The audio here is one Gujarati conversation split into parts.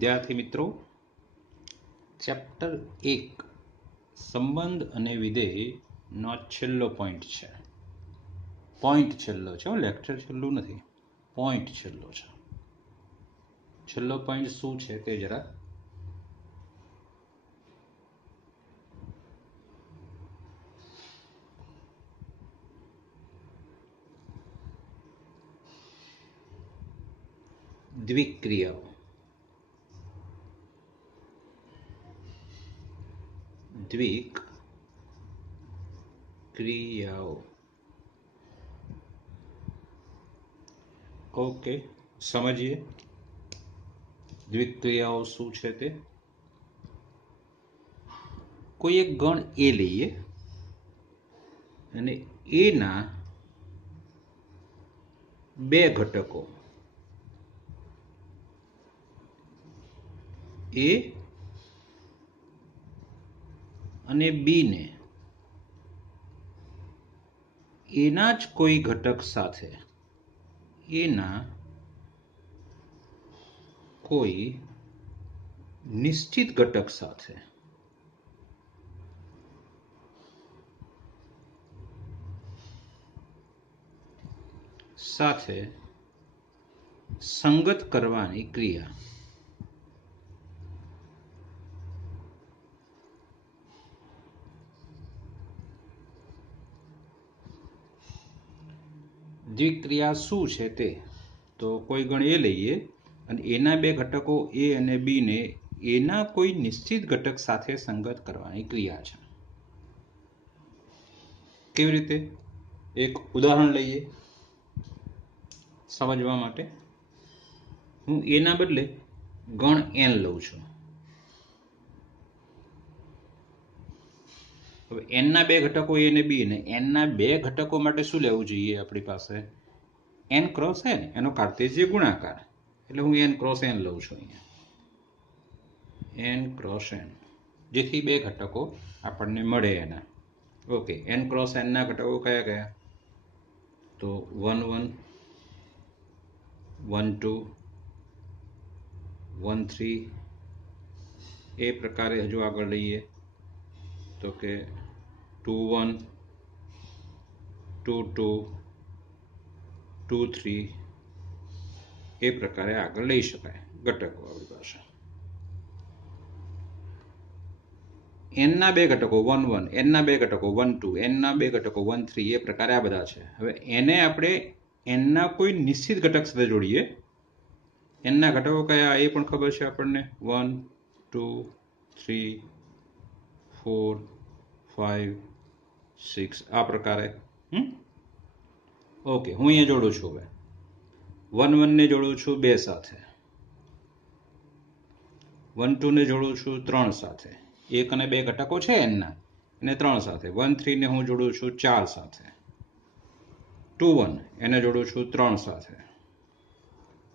વિદ્યાર્થી મિત્રો, ચેપ્ટર 1 સંબંધ અને વિધેય નો છેલ્લો પોઈન્ટ છે. પોઈન્ટ છેલ્લો છે, લેક્ચર છેલ્લું નથી, પોઈન્ટ છેલ્લો છે. છેલ્લો પોઈન્ટ શું છે તે જરા દ્વિક્રિયાઓ. દ્વિક્રિયાઓ. ઓકે, સમજીએ દ્વિક્રિયાઓ શું છે તે. કોઈ એક ગણ એ લઈએ અને એના બે ઘટકો એ અને બી ને એના જ કોઈ ઘટક સાથે એના કોઈ નિશ્ચિત ઘટક સાથે સંગત કરવાની ક્રિયા. દ્વિક્રિયા શું છે તે તો કોઈ ગણ એ લઈએ અને એના બે ઘટકો એ અને બી ને એના કોઈ નિશ્ચિત ઘટક સાથે સંગત કરવાની ક્રિયા છે. કેવી રીતે? એક ઉદાહરણ લઈએ સમજવા માટે. હું એના બદલે ગણ એન લઉં છું. હવે એનના બે ઘટકો એ અને બી ને એનના બે ઘટકો માટે શું લેવું જોઈએ? આપણી પાસે એન ક્રોસ એન, એનો કાર્ટેશિય ગુણાકાર, એટલે હું એન ક્રોસ એન લઉં છું અહીંયા. એન ક્રોસ એન, જેથી બે ઘટકો આપણને મળે એના. ઓકે, એન ક્રોસ એન ના ઘટકો કયા કયા? તો 1 1 1 2 1 3. એ પ્રકારે હજુ આગળ લઈએ તો કે 2 1 2 2 2 3. એ પ્રકારે આગળ લઈ શકાય ઘટકો આપણી પાસે. એનના બે ઘટકો 1 1, એનના બે ઘટકો 1 2, એનના બે ઘટકો 1 3. એ પ્રકારે આ બધા છે. હવે એને આપણે એનના કોઈ નિશ્ચિત ઘટક સાથે જોડીએ. એનના ઘટકો કયા એ પણ ખબર છે આપણને. 1 2 3 4 5 6. આ પ્રકારે. ઓકે, હું અહીંયા જોડું છું. હવે 1 1 ને જોડું છું 2 સાથે, 1 2 ને જોડું છું 3 સાથે. એક અને બે ઘટકો છે એનના, એને 3 સાથે. 1 3 ને હું જોડું છું 4 સાથે. 2 1 એને જોડું છું 3 સાથે.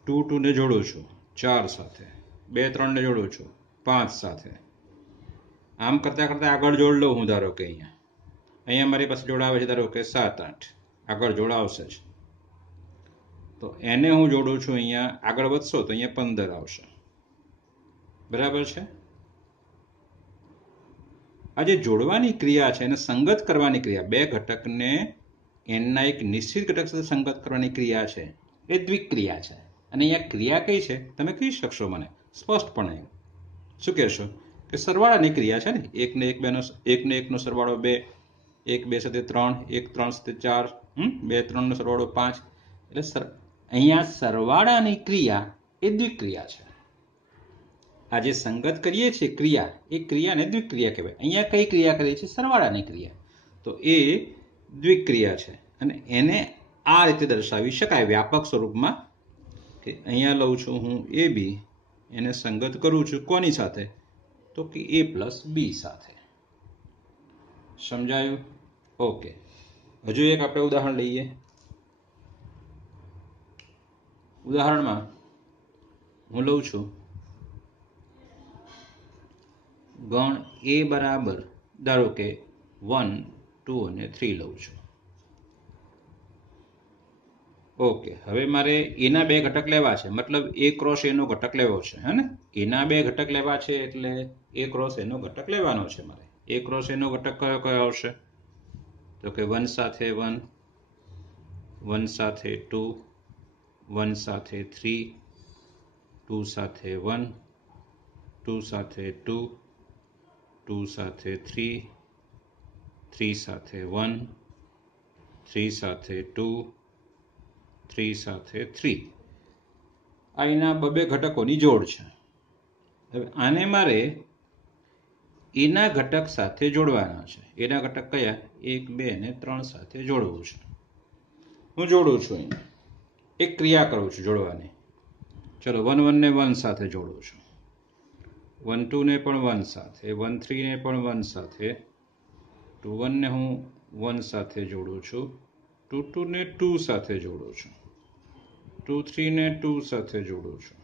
2 2 ને જોડું છું 4 સાથે. 2 3 ને જોડું છું 5 સાથે. આમ કરતા કરતા આગળ જોડ લઉં હું. ધારો કે અહીંયા મારી પાસે જોડાવે છે ધારો કે 7 8. આગળ જોડાવશે જ. તો એને હું જોડું છું અહીંયા. આગળ વધશો તો અહીંયા 15 આવશે. બરાબર છે? આ જે જોડવાની ક્રિયા છે એને સંગત કરવાની ક્રિયા, બે ઘટકને એનના એક નિશ્ચિત ઘટક સાથે સંગત કરવાની ક્રિયા છે, એ દ્વિક્રિયા છે. અને અહીંયા ક્રિયા કઈ છે તમે કહી શકશો મને સ્પષ્ટપણે? શું કહેશો? કે સરવાળાની ક્રિયા છે ને. એકને એકનો સરવાળો 2, 1 2 સાથે 3, 1 3 સાથે 4, 2 3 નો સરવાળો 5. એટલે અહીંયા સરવાળાની ક્રિયા એ દ્વિક્રિયા છે. આ જે સંગત કરીએ છીએ ક્રિયા, એ ક્રિયાને દ્વિક્રિયા કહેવાય. અહીંયા કઈ ક્રિયા કરીએ છીએ? સરવાળાની ક્રિયા. તો એ દ્વિક્રિયા છે. અને એને આ રીતે દર્શાવી શકાય વ્યાપક સ્વરૂપમાં કે અહીંયા લઉં છું હું એ બી, એને સંગત કરું છું કોની સાથે? તો કે a પ્લસ બી સાથે. સમજાયું? ઓકે, હજુ એક આપણે ઉદાહરણ લઈએ. ઉદાહરણમાં હું લઉં છું ગણ એ બરાબર ધારો કે 1 2 અને 3 લઉં છું. ઓકે, હવે મારે એના બે ઘટક લેવા છે, મતલબ એ ક્રોસ એનો ઘટક લેવો છે, હે ને? એના બે ઘટક લેવા છે એટલે એ ક્રોસ એનો ઘટક લેવાનો છે મારે. એ ક્રોસ એનો ઘટક કયો કયો આવશે? તો કે 1 સાથે 1, 1 સાથે 2, 1 સાથે 3, 2 સાથે 1, 2 સાથે 2, 2 સાથે 3, 3 સાથે 1, 3 સાથે 2, 3 સાથે 3. આ એના બબે ઘટકોની જોડ છે. હવે આને મારે એના ઘટક સાથે જોડવાના છે. એના ઘટક કયા? 1, 2 અને 3 સાથે જોડવું છે. હું જોડું છું. અહીંયા એક ક્રિયા કરું છું જોડવાની. ચલો 1 1 ને 1 સાથે જોડું છું, 1 2 ને પણ 1 સાથે, 1 3 ને પણ 1 સાથે, 2 1 ને હું 1 સાથે જોડું છું, 2 2 ને 2 સાથે જોડું છું, 2 3 ને 2 સાથે જોડું છું,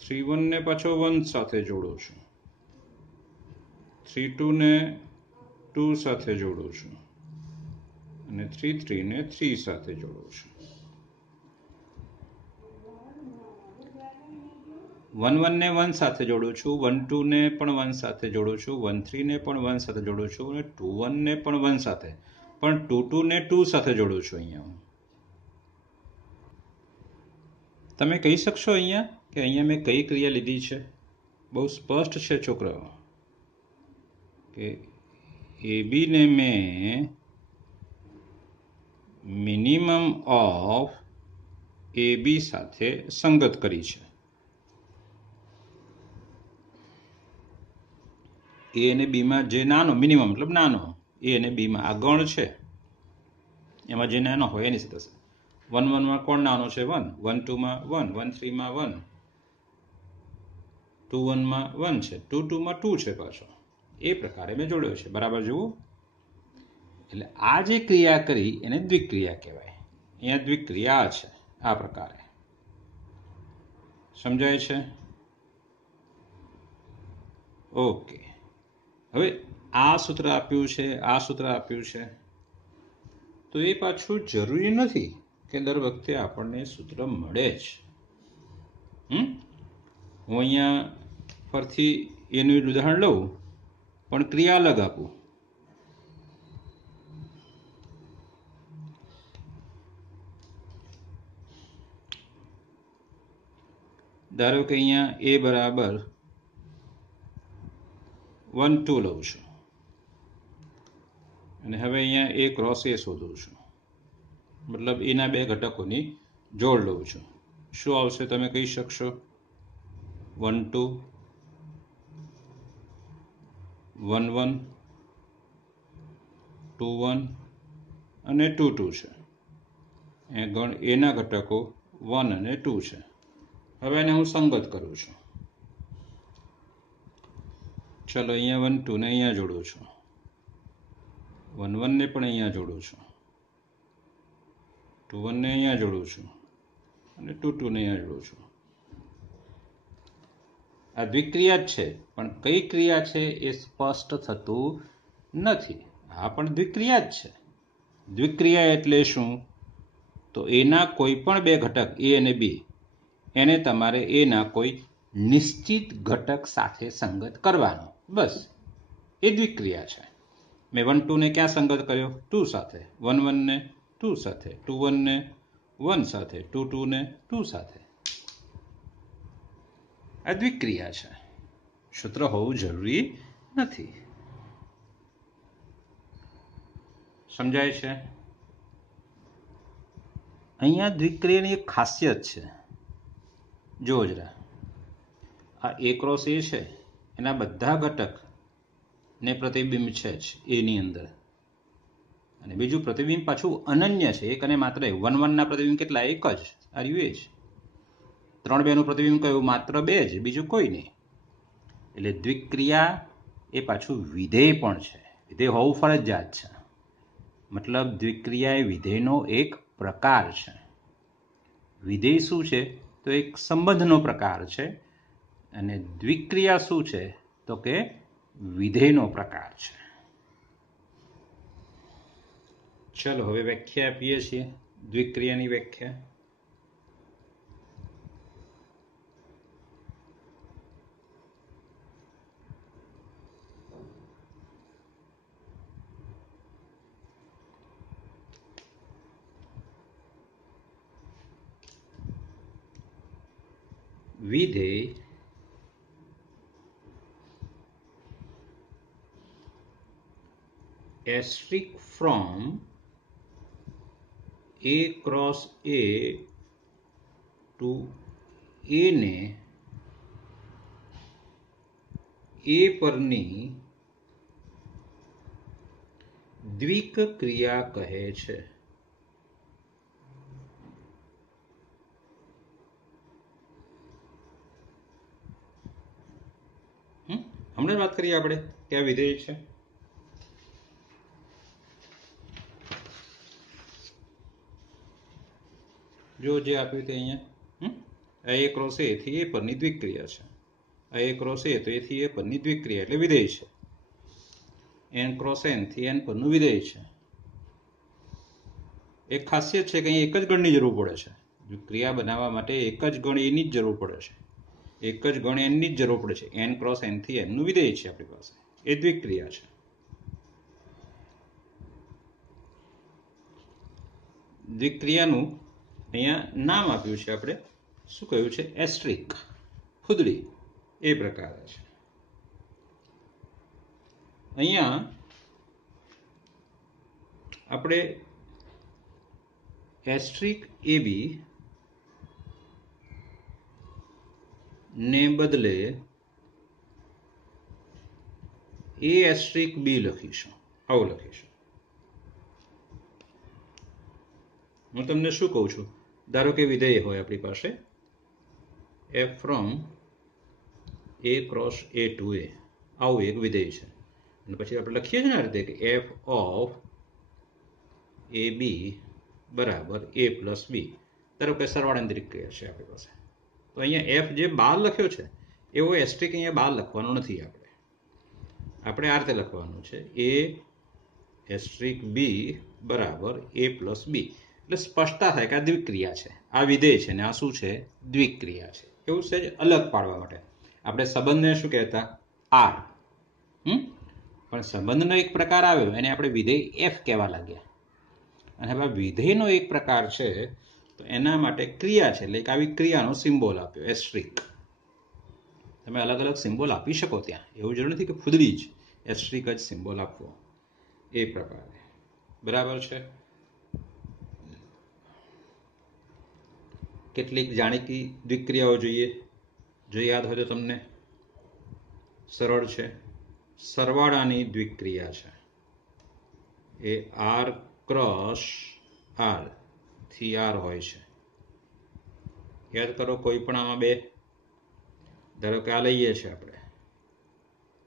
3 1 ને પાછો 1 સાથે જોડું છું, 3 2 ને 2 સાથે જોડું છું અને 3 3 ને 3 સાથે જોડું છું. 1 1 ને 1 સાથે જોડું છું, 1 2 ને પણ 1 સાથે જોડું છું, 1 3 ને પણ 1 સાથે જોડું છું અને 2 1 ને પણ 1 સાથે, પણ 2 2 ને 2 સાથે જોડું છું. અહીંયા તમે કહી શકશો અહીંયા કે અહીંયા મેં કઈ ક્રિયા લીધી છે? બહુ સ્પષ્ટ છે છોકરાઓ કે AB ને મેં મિનિમમ ઓફ AB સાથે સંગત કરી છે. A અને B માં જે નાનો મિનિમમ મતલબ નાનો, A અને B માં આ ગણ છે, એમાં જે નાનો હોય એની સાથે 1 1 માં કોણ નાનો છે? 1 1 2 માં 1, 1 3 માં 1, 2 1 માં 1 છે, 2 2 માં 2 છે પાછો. એ પ્રકારે મેં જોડ્યો છે. બરાબર જુઓ. એટલે આ જે ક્રિયા કરી એને દ્વિક્રિયા કહેવાય. અહીંયા દ્વિક્રિયા છે આ પ્રકારે. સમજાય છે? ઓકે. હવે આ સૂત્ર આપ્યું છે, આ સૂત્ર આપ્યું છે, તો એ પાછું જરૂરી નથી કે દર વખતે આપણને સૂત્ર મળે જ. હું અહીંયા ફરથી એનું ઉદાહરણ લઉં પણ ક્રિયા અલગ આપું. ધારો કે અહીંયા A બરાબર 1 2 લઉં છું અને હવે અહીંયા A ક્રોસ A શોધું છું, મતલબ એના બે ઘટકોની જોડ લઉં છું. શું આવશે તમે કહી શકશો? 1 2, 1 1, 2 1 અને 2 2 છે. એ ગણ એના ઘટકો 1 અને 2 છે. હવે એને હું સંગત કરું છું. ચલો અહીંયા 1 2 ને અહીંયા જોડું છું, 1 1 ને પણ અહીંયા જોડું છું, 2 1 ને અહીંયા જોડું છું અને 2 2 ને અહીંયા જોડું છું. આ દ્વિક્રિયા જ છે, પણ કઈ ક્રિયા છે એ સ્પષ્ટ થતું નથી. આ પણ દ્વિક્રિયા જ છે. દ્વિક્રિયા એટલે શું? તો એના કોઈ પણ બે ઘટક A અને B એને તમારે એના કોઈ નિશ્ચિત ઘટક સાથે સંગત કરવાનો, બસ એ દ્વિક્રિયા છે. મેં 1 2 ને ક્યાં સંગત કર્યો? 2 સાથે. 1 1 ને 2 સાથે, 2 1 ને 1 સાથે, 2 2 ને 2 સાથે. આ દ્વિક્રિયા છે. સૂત્ર હોવું જરૂરી નથી. સમજાય છે? અહીંયા દ્વિક્રિયાની એક ખાસિયત છે. જો જરા, આ A ક્રોસ A છે, એના બધા ઘટક ને પ્રતિબિંબ છે જ એની અંદર, અને બીજું પ્રતિબિંબ પાછું અનન્ય છે, એક અને માત્ર 1 1 ના પ્રતિબિંબ કેટલા? એક જ, આ રહ્યું એ જ. 3 2 નું પ્રતિબિંબ કયું? માત્ર 2 જ, બીજું કોઈ નહીં. એટલે દ્વિક્રિયા એ પાછું વિધેય પણ છે. વિધેય હોવું ફરજિયાત છે. મતલબ દ્વિક્રિયા એ વિધેયનો એક પ્રકાર છે. વિધેય શું છે? તો એક સંબંધનો પ્રકાર છે, અને દ્વિક્રિયા શું છે? તો કે વિધેયનો પ્રકાર છે. ચલો હવે વ્યાખ્યા આપીએ છીએ. દ્વિક્રિયાની વ્યાખ્યા વિધેય asterisk from A cross A to A ને A પરની દ્વિક ક્રિયા કહે છે. હમણાં વાત કરીએ આપણે કે આ વિધેય છે. જો જે આપ્યું તે અહીંયા A ક્રોસ A થી A પરની દ્વિક ક્રિયા છે. A ક્રોસ A તો A થી A પરની દ્વિક ક્રિયા એટલે વિધેય છે. N ક્રોસ N થી N પરનું વિધેય છે. એક ખાસિયત છે કે અહીં એક જ ગણની જરૂર પડે છે. જો ક્રિયા બનાવવા માટે એક જ ગણ એની જ જરૂર પડે છે. એક જ ગણ એનની જ જરૂર પડે છે. N ક્રોસ N થી N નું વિધેય છે આપણી પાસે. એ દ્વિક ક્રિયા છે. દ્વિક ક્રિયાનું અહીંયા નામ આપ્યું છે આપણે. શું કહ્યું છે? એસ્ટ્રિક, ખુદડી એ પ્રકારે છે. અહીંયા આપણે એસ્ટ્રિક AB ને બદલે A એસ્ટ્રિક B લખીશું. આવું લખીશું. હું તમને શું કહું છું? ધારો કે વિધેય હોય આપણી પાસે f from A cross A to A, આવું એક વિધેય છે. અને પછી આપણે લખીએ છીએ ને આ રીતે કે f ઓફ AB બરાબર A પ્લસ B. ધારો કે સરવાળાની ક્રિયા છે આપણી પાસે. તો અહીંયા f જે બાર લખ્યો છે એવો એસ્ટ્રિક અહીંયા બાર લખવાનો નથી. આપણે આ રીતે લખવાનું છે A એસ્ટ્રિક B બરાબર A પ્લસ B. એટલે સ્પષ્ટતા થાય કે આ દ્વિક્રિયા છે, આ વિધેય છે ને આ શું છે? દ્વિક્રિયા છે. એવું છે અલગ પાડવા માટે આપણે સંબંધને શું કહેતા? આર. પણ સંબંધનો એક પ્રકાર આવ્યો એને આપણે વિધેય એફ કહેવા લાગ્યા. અને હવે વિધેયનો એક પ્રકાર છે તો એના માટે ક્રિયા છે, એટલે આવી ક્રિયાનો સિમ્બોલ આપ્યો એસ્ટ્રિક. તમે અલગ અલગ સિમ્બોલ આપી શકો ત્યાં, એવું જરૂર નથી કે ખુદડી જ એસ્ટ્રિક જ સિમ્બોલ આપવો. એ પ્રકારે બરાબર છે. કેટલીક જાણીતી દ્વિક્રિયાઓ જોઈએ, જો યાદ હોય તો તમને. સરળ છે. સરવાળાની દ્વિક્રિયા છે એ R ક્રોસ R થી R હોય છે. યાદ કરો, કોઈ પણ આમાં બે, ધારો કે આ લઈએ છીએ આપણે,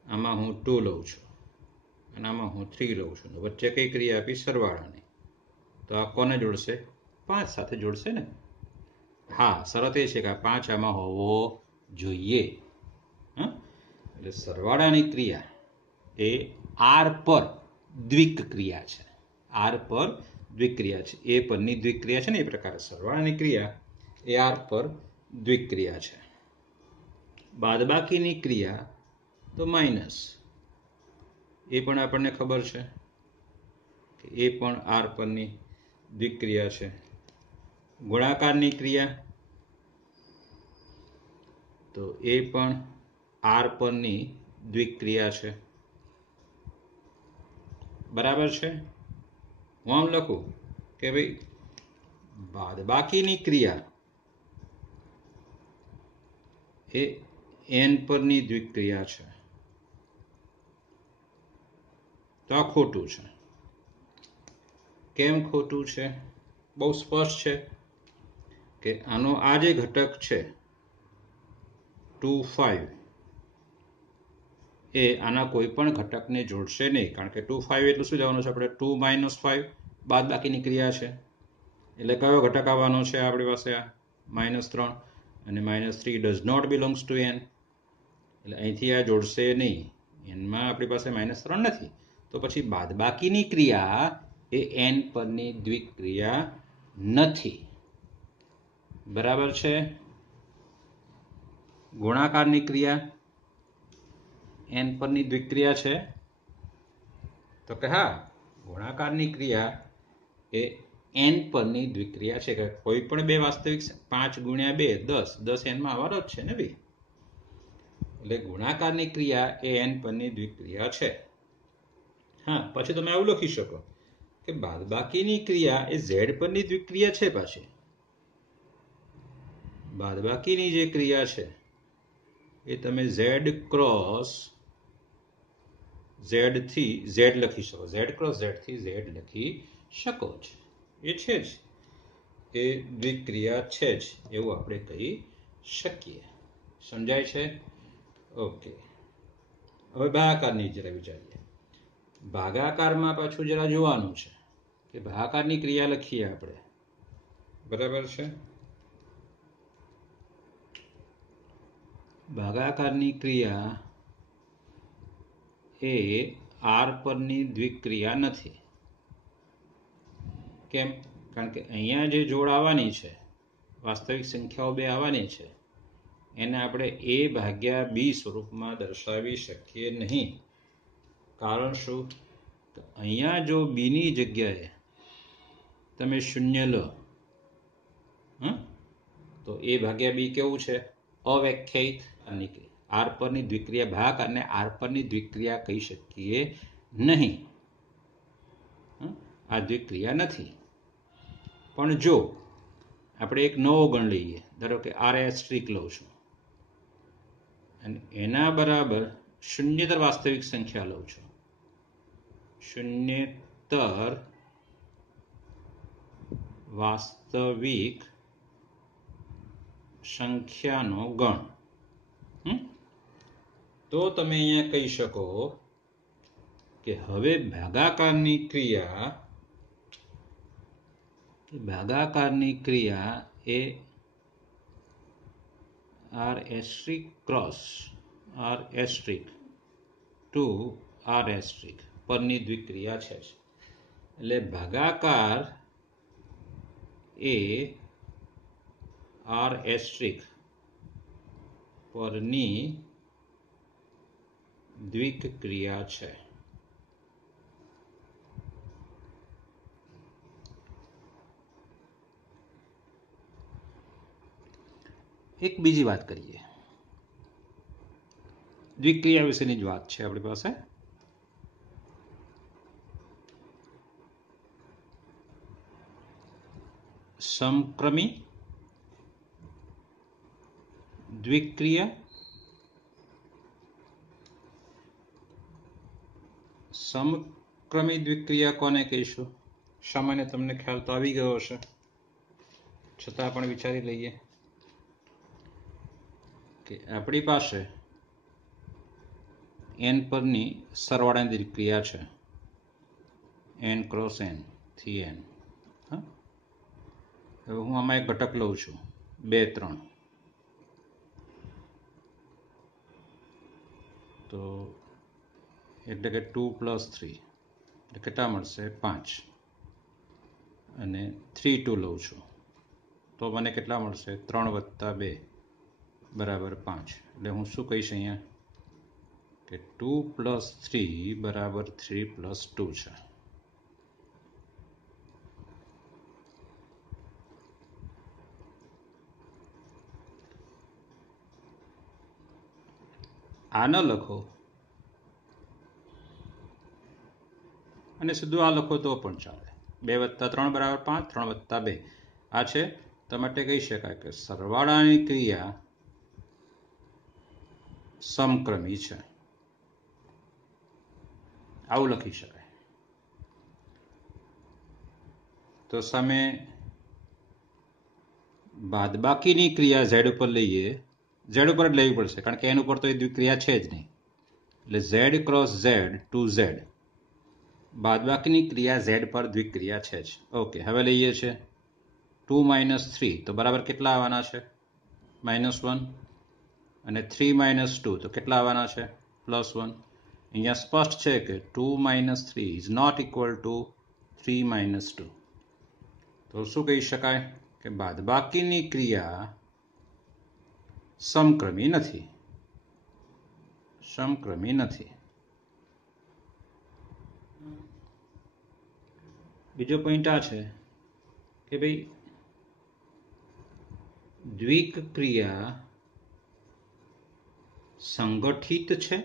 આમાં હું 2 લઉં છું અને આમાં હું 3 લઉં છું. વચ્ચે કઈ ક્રિયા આપી? સરવાળાની. તો આ કોને જોડશે? 5 સાથે જોડશે ને. હા, શરત એ છે કે આ 5 આમાં હોવો જોઈએ. એટલે સરવાળાની ક્રિયા એ R પર દ્વિક ક્રિયા છે. R પર દ્વિક ક્રિયા છે. એ પરની દ્વિક ક્રિયા છે ને એ પ્રકારે સરવાળાની ક્રિયા એ R પર દ્વિક ક્રિયા છે. બાદબાકીની ક્રિયા તો માઇનસ, એ પણ આપણને ખબર છે કે એ પણ R પરની દ્વિક ક્રિયા છે. ગુણાકારની ક્રિયા તો એ પણ R પરની દ્વિક ક્રિયા છે. બરાબર છે. હું આમ લખું કે ભાઈ બાદબાકીની ક્રિયા એ n પરની દ્વિક ક્રિયા છે. તો આ ખોટું છે. કેમ ખોટું છે? બહુ સ્પષ્ટ છે કે આનો આ જે ઘટક છે 2, 5 એ આના કોઈ પણ ઘટકને જોડશે નહીં, કારણ કે 2, 5 એટલે શું જવાનું છે આપણે? 2 - 5 બાદબાકીની ક્રિયા છે. એટલે કયો ઘટક આવવાનો છે આપણી પાસે? આ -3, અને -3 does not belongs to n. એટલે અહીંથી આ જોડશે નહીં. એનમાં આપણી પાસે -3 નથી. તો પછી બાદબાકીની ક્રિયા એ n પરની દ્વિક ક્રિયા નથી. બરાબર છે. ગુણાકારની ક્રિયા n પરની દ્વિક્રિયા છે? તો કે હા, ગુણાકારની ક્રિયા એ n પરની દ્વિક્રિયા છે. કે કોઈ પણ બે વાસ્તવિક 5 ગુણ્યા 2 10, 10 n માં આવવાનો જ છે ને ભાઈ. એટલે ગુણાકારની ક્રિયા એ n પરની દ્વિક્રિયા છે. હા, પછી તમે આવું લખી શકો કે બાદબાકીની ક્રિયા એ z પરની દ્વિક્રિયા છે. પાછી બાદબાકીની જે ક્રિયા છે એ તમે z ક્રોસ z થી z લખી શકો. z ક્રોસ z થી z લખી શકો છો. એ છે જ, એ દ્વિક્રિયા છે જ એવું આપણે કહી શકીએ. સમજાય છે? ઓકે. હવે ભાગાકારની જરા વિચારીએ. ભાગાકારમાં પાછું જરા જોવાનું છે કે ભાગાકારની ક્રિયા લખીએ આપણે. બરાબર છે. ભાગાકારની ક્રિયા એ r પરની દ્વિક્રિયા નથી. કેમ? કારણ કે અહીંયા જે જોડ આવવાની છે, વાસ્તવિક સંખ્યાઓ બે આવવાની છે, એને આપણે a ભાગ્યા b સ્વરૂપમાં દર્શાવી શકીએ નહીં. કારણ શું? તો અહીંયા જો b ની જગ્યાએ તમે 0 લો, તો a ભાગ્યા b કેવું છે? અવ્યાખ્યાયિત. અને r પરની દ્વિક્રિયા ભાગ અને r પરની દ્વિક્રિયા કહી શકીએ નહીં. આ દ્વિક્રિયા નથી. પણ જો આપણે એક નવો ગણ લઈએ, ધારો કે r એસ્ટ્રિક લઉં છું અને એના બરાબર શૂન્યતર વાસ્તવિક સંખ્યા લઉં છું, શૂન્યતર વાસ્તવિક સંખ્યાનો ગણ, તો તમે અહીંયા કહી શકો કે હવે ભાગાકારની ક્રિયા એ r asterisk cross r asterisk to r asterisk પરની દ્વિક્રિયા છે. એટલે ભાગાકાર એ r એસ્ટ્રિક પરની દ્વિક્રિયા છે. એક બીજી વાત કરીએ. દ્વિક્રિયા વિશેની જ વાત છે આપણી પાસે. સમક્રમી દ્વિક્રિયા, સમક્રમી દ્વિક્રિયા કોને કહીશું? સામાન્ય તમને ખ્યાલ તો આવી ગયો હશે, છતાં પણ વિચારી લઈએ કે આપણી પાસે n પરની સરવાળાની દ્વિક્રિયા છે, n ક્રોસ n થી n. હવે હું આમાં એક ઘટક લઉં છું 2 3, તો એટલે કે 2 + 3 એટલે કેટલા મળશે? 5. અને 3 2 લઉં છું તો મને કેટલા મળશે? 3 + 2 બરાબર 5. એટલે હું શું કહીશ અહીંયા કે 2 + 3 બરાબર 3 + 2 છે. આ ન લખો અને સીધું આ લખો તો પણ ચાલે. 2 + 3 બરાબર 5, 3 + 2 આ છે. તો માટે કહી શકાય કે સરવાળાની ક્રિયા સમક્રમી છે. આવું લખી શકાય. તો સામે બાદબાકીની ક્રિયા z ઉપર લઈએ, z ઉપર જ લેવી પડશે કારણ કે n ઉપર તો એ દ્વિક્રિયા છે જ નહીં. એટલે z cross z to z, બાદબાકીની ક્રિયા z પર દ્વિક્રિયા છે જ. ઓકે, હવે લઈએ છે 2 - 3 તો બરાબર કેટલા આવવાના છે? -1. અને 3 - 2 તો કેટલા આવવાના છે? +1. અહીંયા સ્પષ્ટ છે કે 2 - 3 ઇઝ નોટ ઇક્વલ ટુ 3 - 2. તો તો શું કહી શકાય કે બાદબાકીની ક્રિયા સમક્રમી નથી. સમક્રમી નથી. બીજો પોઈન્ટ આ છે કે ભાઈ દ્વિક ક્રિયા સંગઠિત છે.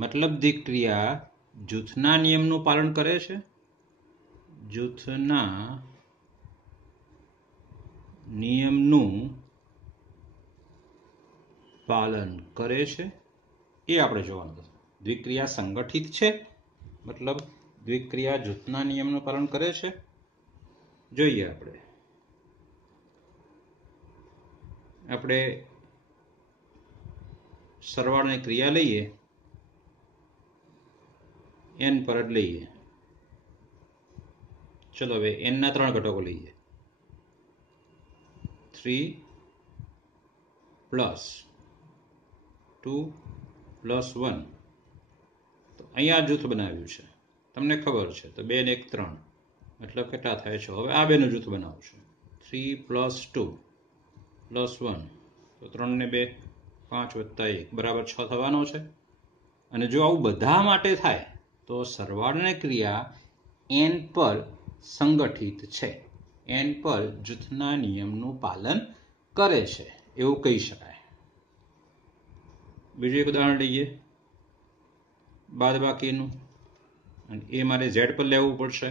મતલબ દ્વિક ક્રિયા જૂથના નિયમનું પાલન કરે છે. જૂથના નિયમનું પાલન કરે છે એ આપણે જોવાનું છે. દ્વિક્રિયા સંગઠિત છે મતલબ દ્વિક્રિયા જૂથના નિયમનું પાલન કરે છે. જોઈએ આપણે સરવાળાની ક્રિયા લઈએ, n પર જ લઈએ. ચલો હવે n ના 3 ઘટકો લઈએ. 3 + 2 + 1. તો અહીંયા જૂથ બનાવ્યું છે, તમને ખબર છે. તો 2 ને 1 3, મતલબ કેટલા થાય છે? હવે આ બેનું જૂથ બનાવશું. 3 + 2 + 1, તો 3 ને 2 5 + 1 બરાબર 6 થવાનો છે. અને જો આવું બધા માટે થાય તો સરવાળાની ક્રિયા n પર સંગઠિત છે, n પર જૂથના નિયમનું પાલન કરે છે એવું કહી શકાય. બીજું એક ઉદાહરણ લઈએ બાદબાકીનું, અને એ મારે z પર લેવું પડશે.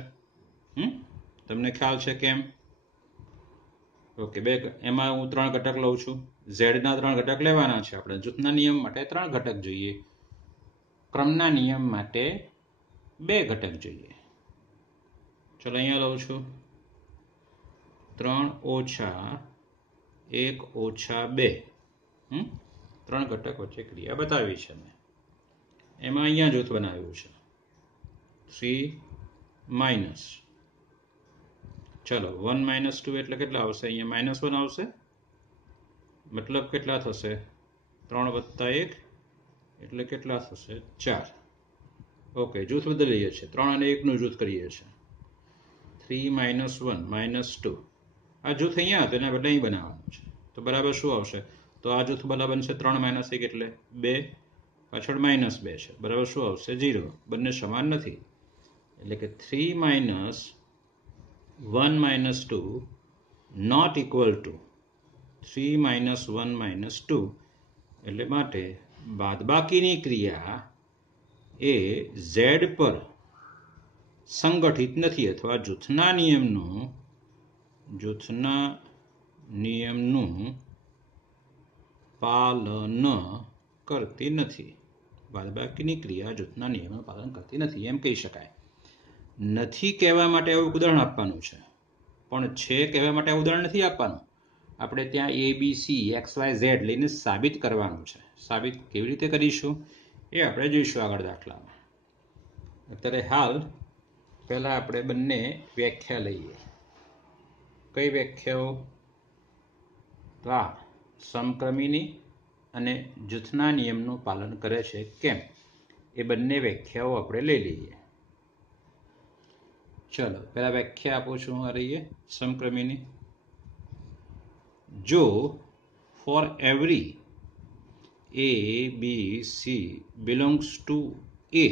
તમને ખ્યાલ છે કેમ? ઓકે, એમાં હું 3 ઘટક લઉં છું. z ના 3 ઘટક લેવાના છે આપણે. જૂથના નિયમ માટે 3 ઘટક જોઈએ, ક્રમના નિયમ માટે 2 ઘટક જોઈએ. ચલો અહીંયા લઉં છું 3 - 1 - 2. 3 ઘટક વચ્ચે ક્રિયા બતાવી છે મેં. એમાં અહીંયા જૂથ બનાવ્યું છે 3 - ચલો 1 - 2 એટલે કેટલા આવશે? અહીંયા -1 આવશે. મતલબ કેટલા થશે? 3 + 1 એટલે કેટલા થશે? 4. ઓકે, જૂથ બદલીએ છીએ. 3 અને 1 નું જૂથ કરીએ છીએ. 3 - 1 - 2. આ જૂથ અહીંયા હતું, એના બદલે અહીં બનાવવાનું છે. તો બરાબર શું આવશે? તો આ જૂથ બરાબર બનશે 3 - 1 એટલે 2, પાછળ -2 છે. બરાબર શું આવશે? 0. બંને સમાન નથી, એટલે કે 3 - 1 - 2 નોટ ઇક્વલ ટુ 3 - 1 - 2. એટલે માટે બાદબાકીની ક્રિયા એ z પર સંગઠિત નથી, અથવા જૂથના નિયમનું પાલન કરતી નથી. બાદબાકીની ક્રિયા જૂથના નિયમનું પાલન કરતી નથી એમ કહી શકાય. નથી કહેવા માટે એવું ઉદાહરણ આપવાનું છે, પણ છે કહેવા માટે ઉદાહરણ નથી આપવાનું. આપણે ત્યાં ABC XYZ લઈને સાબિત કરવાનું છે. સાબિત કેવી રીતે કરીશું એ આપણે જોઈશું આગળ દાખલામાં. અત્યારે હાલ પહેલા આપણે બંને વ્યાખ્યા લઈએ. કઈ વ્યાખ્યાઓ? તો આ સમક્રમીની અને જૂથના નિયમનું પાલન કરે છે કેમ, એ બંને વ્યાખ્યાઓ આપણે લઈ લઈએ. ચલો પહેલા વ્યાખ્યા આપું છું. આ રહીએ સમક્રમીની. જો for every A, B, C belongs to A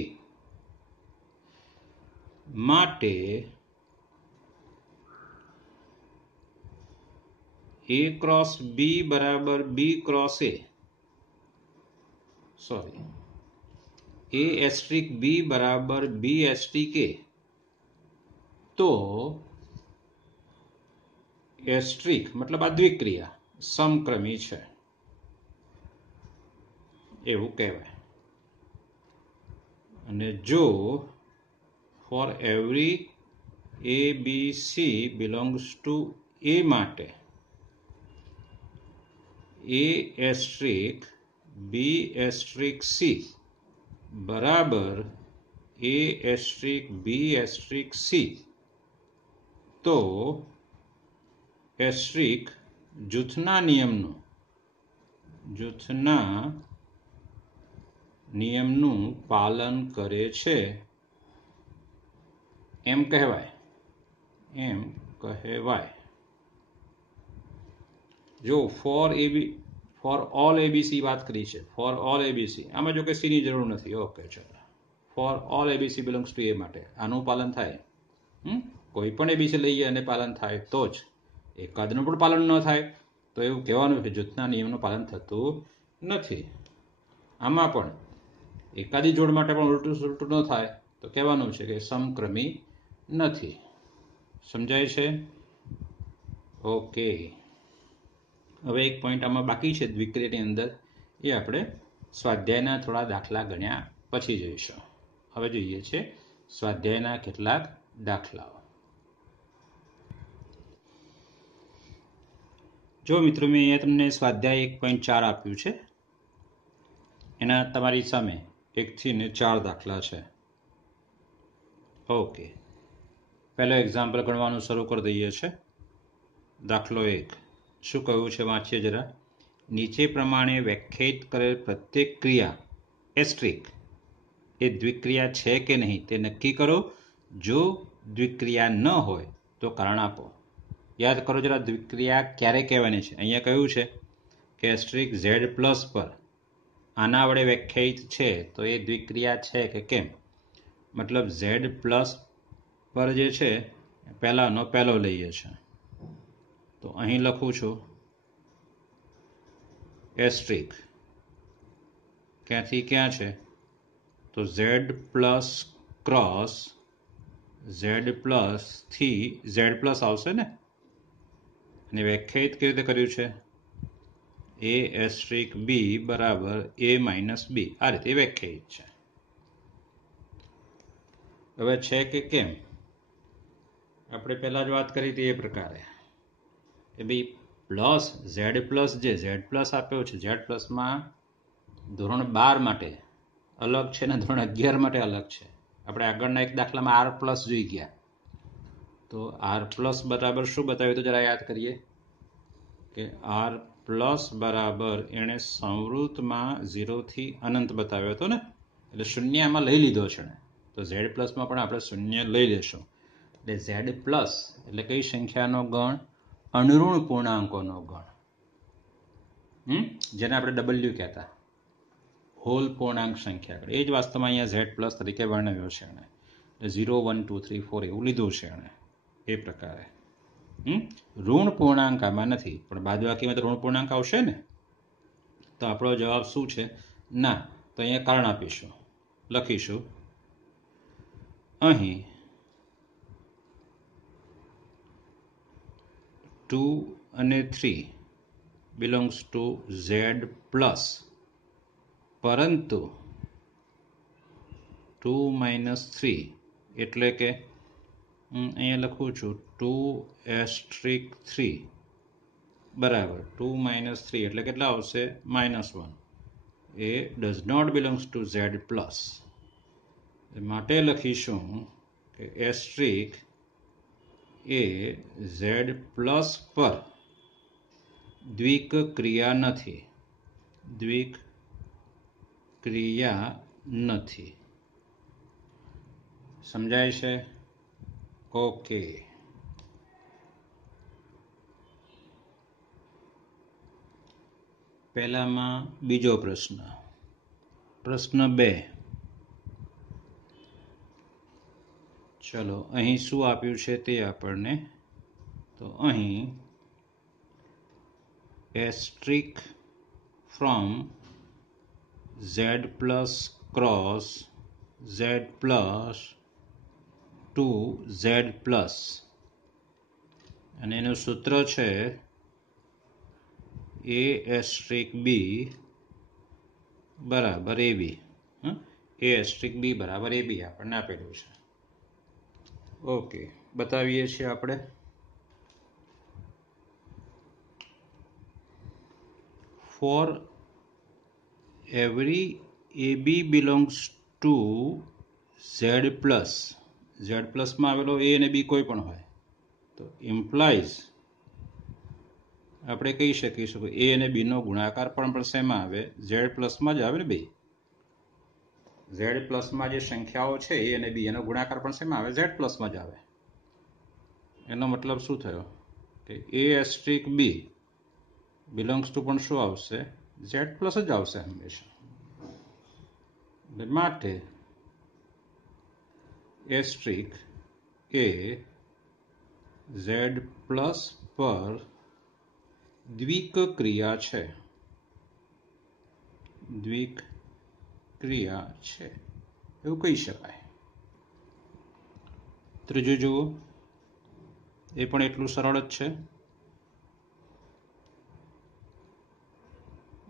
માટે A cross B બરાબર B cross A, sorry, A asterisk B બરાબર B asterisk A, તો એસ્ટ્રિક મતલબ આ દ્વિક્રિયા સમક્રમી છે એવું કહેવાય. અને જો for every A, B, C belongs to A માટે A asterisk B asterisk C બરાબર A asterisk B asterisk C, તો એસ્ટ્રિક જૂથના નિયમનું પાલન કરે છે એમ કહેવાય, એમ કહેવાય. જો ફોર ઓલ એબીસી વાત કરી છે, ફોર ઓલ એબીસી, આમાં જો કે સી ની જરૂર નથી. ઓકે, ચલો, for all ABC belongs to A માટે આનું પાલન થાય. કોઈ પણ એબીસી લઈએ અને પાલન થાય તો જ. એકાદનું પણ પાલન ન થાય તો એવું કહેવાનું છે જૂથના નિયમનું પાલન થતું નથી. આમાં પણ એકાદી જોડ માટે પણ ઉલટું સુલટું ન થાય તો કહેવાનું છે કે સમક્રમી નથી. સમજાય છે? ઓકે. હવે એક પોઈન્ટ આમાં બાકી છે દ્વિક્રિયાની અંદર, એ આપણે સ્વાધ્યાયના થોડા દાખલા ગણ્યા પછી જોઈશું. હવે જોઈએ છે સ્વાધ્યાયના કેટલાક દાખલાઓ. જો મિત્રો, મેં અહીંયા તમને સ્વાધ્યાય 1.4 આપ્યું છે. એના તમારી સામે 1 થી 4 દાખલા છે. ઓકે, પહેલો એક્ઝામ્પલ ગણવાનું શરૂ કરી દઈએ છે. દાખલો 1 શું કહ્યું છે વાંચીએ જરા. નીચે પ્રમાણે વ્યાખ્યાયિત કરેલ પ્રત્યેક ક્રિયા એસ્ટ્રિક એ દ્વિક્રિયા છે કે નહીં તે નક્કી કરો. જો દ્વિક્રિયા ન હોય તો કારણ આપો. યાદ કરો જરા, દ્વિક્રિયા ક્યારે કહેવાની છે. અહીંયા કહ્યું છે કે એસ્ટ્રિક ઝેડ પ્લસ પર આના વડે વ્યાખ્યાયિત છે તો એ દ્વિક્રિયા છે કે કેમ. મતલબ ઝેડ પ્લસ પર જે છે પહેલાનો પહેલો લઈએ છે. તો અહીં લખું છું એસ્ટ્રિક ક્યાંથી ક્યાં છે તો Z plus cross Z plus થી ઝેડ પ્લસ આવશે ને. અને વ્યાખ્યાયિત કેવી રીતે કર્યું છે, એ એસ્ટ્રિક બી બરાબર એ માઇનસ બી, આ રીતે વ્યાખ્યાયિત છે. હવે છે કે કેમ આપણે પહેલા જ વાત કરી હતી એ પ્રકારે કે ભાઈ પ્લસ ઝેડ પ્લસ, જે ઝેડ પ્લસ આપ્યો છે, ઝેડ પ્લસમાં ધોરણ 12 માટે અલગ છે ને ધોરણ 11 માટે અલગ છે. આપણે આગળના એક દાખલામાં આર પ્લસ જોઈ ગયા. તો આર પ્લસ બરાબર શું બતાવ્યું તો જરા યાદ કરીએ કે આર પ્લસ બરાબર એણે સંવૃતમાં 0 થી અનંત બતાવ્યો હતો ને, એટલે શૂન્ય આમાં લઈ લીધો છે ને. તો ઝેડ પ્લસમાં પણ આપણે શૂન્ય લઈ લેશું. એટલે ઝેડ પ્લસ એટલે કઈ સંખ્યાનો ગણ, અણઋણ પૂર્ણાંકોનો ગણ, જેને આપણે ડબલ્યુ કહેતા, હોલ પૂર્ણાંક સંખ્યા. એ જ વાસ્તવમાં અહીંયા ઝેડ પ્લસ તરીકે વર્ણવ્યો છે એણે. 0 1 2 3 4 એવું લીધું છે એણે એ પ્રકારે. ઋણ પૂર્ણાંક આમાં નથી, પણ બાદબાકીમાં તો ઋણ પૂર્ણાંક આવશે ને. તો આપણો જવાબ શું છે, ના. તો અહીંયા કારણ આપીશું, લખીશું અહીં 2 અને 3 બિલોંગ્સ ટુ ઝેડ પ્લસ, પરંતુ 2 માઇનસ 3 એટલે કે અહીંયા લખું છું 2 એસ્ટ્રિક 3 બરાબર 2 માઇનસ 3 એટલે કેટલા આવશે, -1. A does not belongs to Z plus. માટે લખીશું કે એસ્ટ્રિક એ ઝેડ પ્લસ પર દ્વિક ક્રિયા નથી, દ્વિક ક્રિયા નથી. સમજાય છે? ઓકે. પહેલામાં બીજો પ્રશ્ન, પ્રશ્ન 2. ચલો, અહીં શું આપ્યું છે તે આપણને. તો અહીં asterisk from Z plus cross Z plus two Z plus, અને એનું સૂત્ર છે એ એસ્ટ્રિક બી બરાબર એ બી. એ એસ્ટ્રિક બી બરાબર એ બી આપણને આપેલું છે. ઓકે, બતાવીએ છીએ આપણે. For every A B belongs to Z plus, Z પ્લસમાં આવેલો એ અને બી કોઈ પણ હોય તો ઇમ્પ્લાઇઝ આપણે કહી શકીશું કે એ અને બીનો ગુણાકાર પણ શેમાં આવે, ઝેડ પ્લસમાં જ આવે ને. બે ઝેડ પ્લસમાં જે સંખ્યાઓ છે એ અને બી એનો ગુણાકાર પણ શેમાં આવે? ઝેડ પ્લસમાં જ આવે. એનો મતલબ શું થયો કે a asterisk b belongs to પણ શું આવશે? ઝેડ પ્લસ જ આવશે હંમેશા. માટે એસ્ટ્રિક એ ઝેડ પ્લસ પર દ્વિક ક્રિયા છે. દ્વિક ક્રિયા છે એવું કહી શકાય. ત્રીજું જુઓ, એ પણ એટલું સરળ જ છે.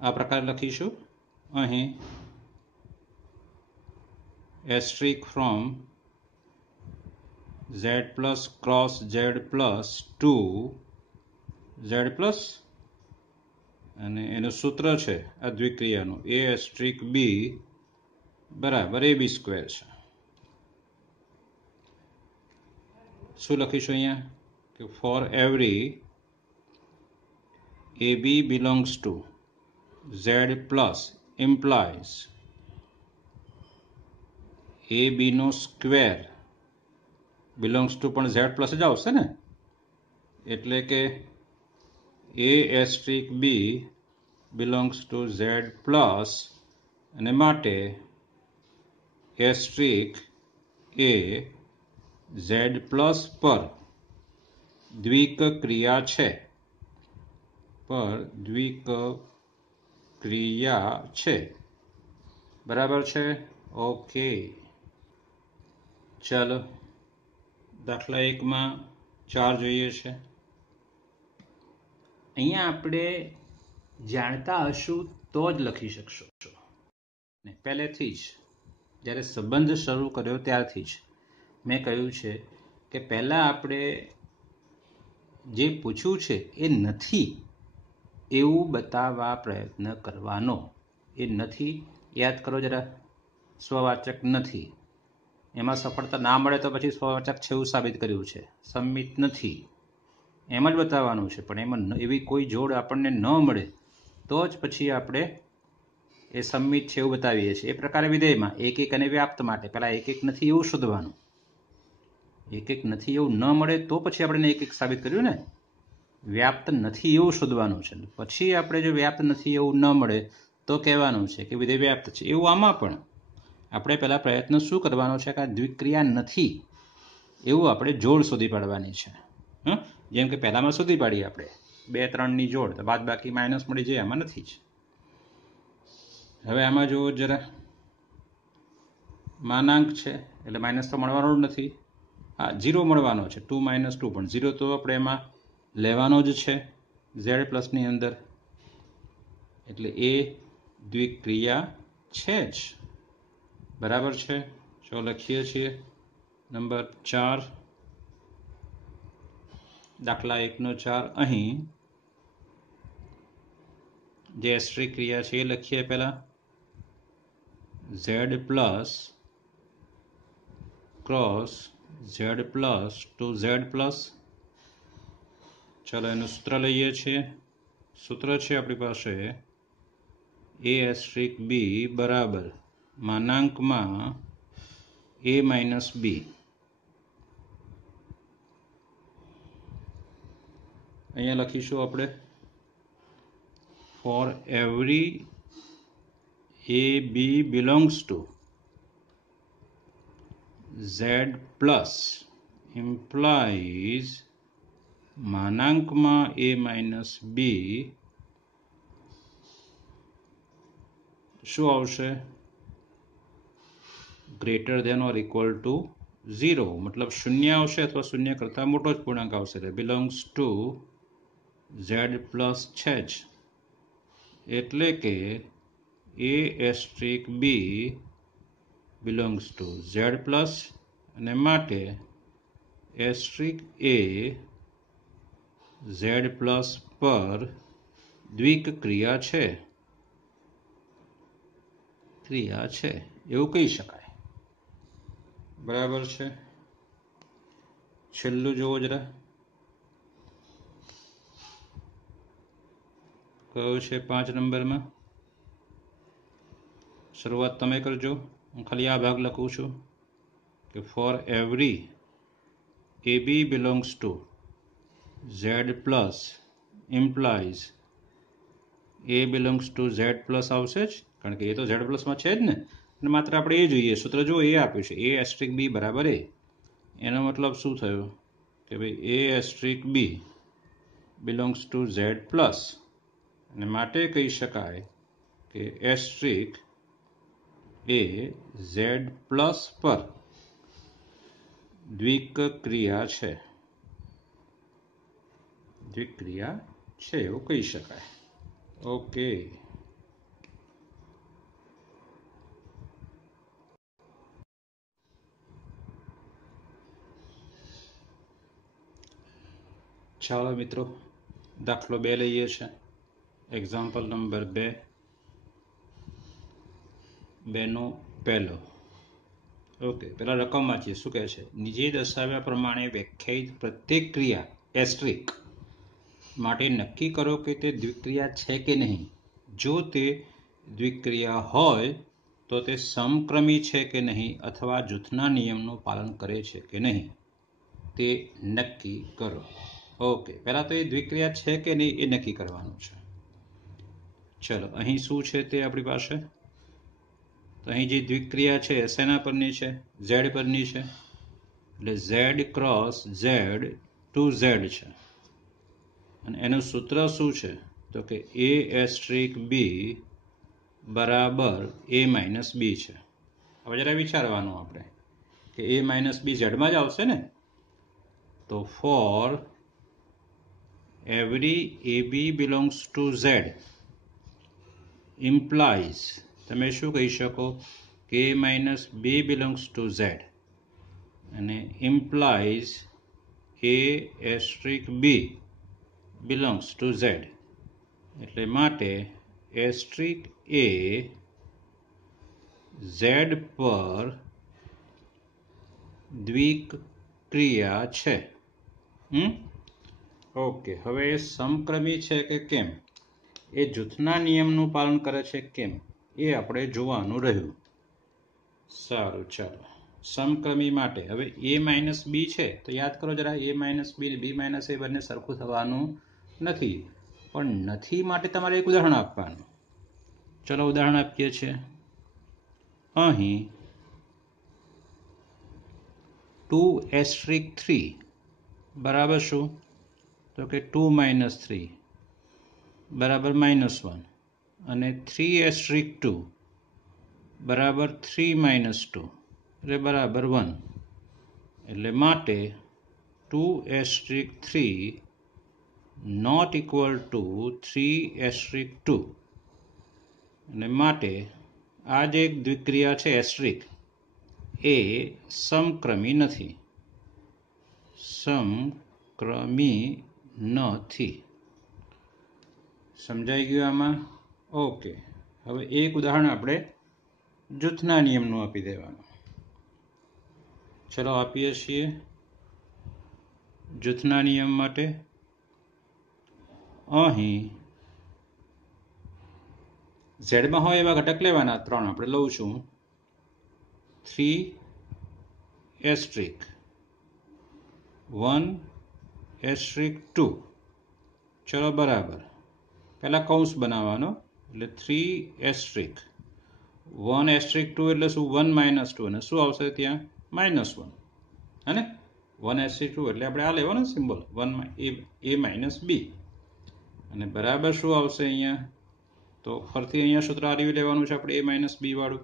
આ પ્રકાર લખીશું. અહીં asterisk from Z plus cross Z plus two Z plus, અને એનું સૂત્ર છે આ દ્વિક્રિયાનું એ એસ્ટ્રિક બી બરાબર એ બી સ્ક્વેર છે. શું લખીશું અહીંયા કે for every A B belongs to Z plus implies a b નો સ્ક્વેર બિલોંગ્સ ટુ પણ ઝેડ પ્લસ જ આવશે ને, એટલે કે a asterisk b belongs to Z plus, અને માટે એસ્ટ્રિક એ ઝેડ પ્લસ પર દ્વિક ક્રિયા છે. પર દ્વિક ક્રિયા છે. બરાબર છે? ઓકે, ચાલો દાખલા 1માં 4 જોઈએ છે. અહીંયા આપણે જાણતા હશું તો જ લખી શકશો. પહેલેથી જ જ્યારે સંબંધ શરૂ કર્યો ત્યારથી જ મેં કહ્યું છે કે પહેલાં આપણે જે પૂછ્યું છે એ નથી એવું બતાવવા પ્રયત્ન કરવાનો. એ નથી યાદ કરો જરા. સ્વવાચક નથી, એમાં સફળતા ના મળે તો પછી સ્વવાચક છે એવું સાબિત કર્યું છે. સંમિત નથી એમ જ બતાવવાનું છે, પણ એમાં એવી કોઈ જોડ આપણને ન મળે તો જ પછી આપણે એ સંમિત છે એવું બતાવીએ છીએ. એ પ્રકારે વિધેયમાં એક એક અને વ્યાપ્ત માટે પહેલા એક એક નથી એવું શોધવાનું. એક એક નથી એવું ન મળે તો પછી આપણે એક એક સાબિત કર્યું ને. વ્યાપ્ત નથી એવું શોધવાનું છે. પછી આપણે જો વ્યાપ્ત નથી એવું ન મળે તો કહેવાનું છે કે વિધેય વ્યાપ્ત છે. એવું આમાં પણ આપણે પહેલા પ્રયત્ન શું કરવાનો છે કે આ દ્વિક્રિયા નથી એવું આપણે જોડ શોધી પાડવાની છે. જેમ કે પહેલામાં શોધી પાડીએ આપણે 2 3ની જોડ, તો બાદ બાકી માઇનસ મળી જાય, આમાં નથી જ. હવે આમાં જુઓ જરા, માનાંક છે એટલે માઇનસ તો મળવાનો જ નથી. હા, 0 મળવાનો છે, 2 - 2, પણ 0 તો આપણે એમાં લેવાનો જ છે ઝેડ પ્લસની અંદર, એટલે એ દ્વિક્રિયા છે જ. બરાબર છે? જો લખીએ છીએ નંબર 4, દાખલા 1નો 4. અહીં જે એસ્ટ્રિક ક્રિયા છે એ લખીએ પહેલા. Z plus cross Z plus two Z plus. ચાલો એનું સૂત્ર લઈએ છીએ. સૂત્ર છે આપણી પાસે એ એસ્ટ્રિક બી બરાબર માનાંકમાં એ માઇનસ બી. અહીંયા લખીશું આપણે for every A B belongs to Z plus implies માનાંકમાં એ માઇનસ બી શું આવશે? Greater than or equal to 0, મતલબ શૂન્ય આવશે અથવા શૂન્ય કરતાં મોટો જ પૂર્ણાંક આવશે. બિલોંગ્સ ટુ ઝેડ પ્લસ છે જ, એટલે કે a asterisk b belongs to Z plus, અને માટે એસ્ટ્રિક એ ઝેડ પ્લસ પર દ્વિક ક્રિયા છે. ક્રિયા છે એવું કહી શકાય. બરાબર છે? છેલ્લું જોવો જરા, કયું છે 5 નંબરમાં? શરૂઆત તમે કરજો. ખાલી આ ભાગ લખું છું કે for every AB belongs to Z plus implies A belongs to Z plus આવશે જ, કારણ કે એ તો Z પ્લસમાં છે જ ને. અને માત્ર આપણે એ જોઈએ, સૂત્ર જો એ આપ્યું છે A એસ્ટ્રિક B બરાબર A. એનો મતલબ શું થયો કે ભાઈ A asterisk B belongs to Z plus, અને માટે કહી શકાય કે એસ્ટ્રિક એ Z પ્લસ પર દ્વિક ક્રિયા છે, દ્વિક ક્રિયા છે એવું કહી શકાય. ઓકે, ચાલો મિત્રો દાખલો 2 લઈએ છે. એક્ઝામ્પલ નંબર 2 નો પહેલો. ઓકે, પેલા રકમ વાંચીએ. શું કહે છે? નીચે દર્શાવ્યા પ્રમાણે વ્યાખ્યાયિત પ્રત્યેક ક્રિયા એસ્ટ્રિક માટે નક્કી કરો કે તે દ્વિક્રિયા છે કે નહીં. જો તે દ્વિક્રિયા હોય તો તે સમક્રમી છે કે નહીં અથવા જૂથના નિયમનું પાલન કરે છે કે નહીં તે નક્કી કરો. ઓકે, પહેલા તો એ દ્વિક્રિયા છે કે નહીં એ નક્કી કરવાનું છે. ચલો, અહીં શું છે તે આપણી પાસે. તો અહીં જે દ્વિક્રિયા છે શેના પરની છે? Z પરની છે. એટલે Z cross Z to Z છે. અને એનું સૂત્ર શું છે? તો કે A એસ્ટ્રિક B બરાબર A માઇનસ B છે. હવે જરા વિચારવાનું આપણે કે A માઇનસ B ઝેડમાં જ આવશે ને. તો for every AB belongs to Z implies તમે શું કહી શકો કે A minus B belongs to Z, અને implies A asterisk B belongs to Z. એટલે માટે એસ્ટ્રિક A Z પર દ્વિક ક્રિયા છે. ઓકે, હવે એ સમક્રમી છે કે કેમ, એ જૂથના નિયમનું પાલન કરે છે કેમ, એ આપણે જોવાનું રહ્યું. સારું, ચાલો. સમક્રમી માટે હવે A માઇનસ B છે તો યાદ કરો જરા, A માઇનસ B ને B માઇનસ A બંને સરખું થવાનું નથી. પણ નથી માટે તમારે એક ઉદાહરણ આપવાનું. ચલો ઉદાહરણ આપીએ છીએ. અહીં 2 એસ્ટ્રિક 3 બરાબર શું? તો કે 2 માઇનસ 3 બરાબર -1, અને 3 એસ્ટ્રિક 2 બરાબર 3 માઇનસ 2 એટલે બરાબર 1. એટલે માટે 2 asterisk 3 not equal to 3 asterisk 2, અને માટે આ જે દ્વિક્રિયા છે એસ્ટ્રિક એ સમક્રમી નથી, સમક્રમી નથી. સમજાઈ ગયું આમાં? ઓકે, હવે એક ઉદાહરણ આપણે જૂથના નિયમનું આપી દેવાનું. ચલો આપીએ છીએ. જૂથના નિયમ માટે અહીં ઝેડમાં હોય એવા ઘટક લેવાના. 3 આપણે લઉં છું. 3 એસ્ટ્રિક 1 એસ્ટ્રિક 2. ચલો બરાબર. પહેલા કૌંસ બનાવવાનો. એટલે 3 એસ્ટ્રિક 1 એસ્ટ્રિક 2 એટલે શું? 1 માઇનસ 2, અને શું આવશે ત્યાં? -1. હે ને? 1 એસ્ટ્રિક 2 એટલે આપણે આ લેવાનો સિમ્બોલ 1 A માઇનસ B, અને બરાબર શું આવશે અહીંયા? તો ફરીથી અહીંયા સૂત્ર આ રહ્યું લેવાનું છે આપણે A માઇનસ B વાળું.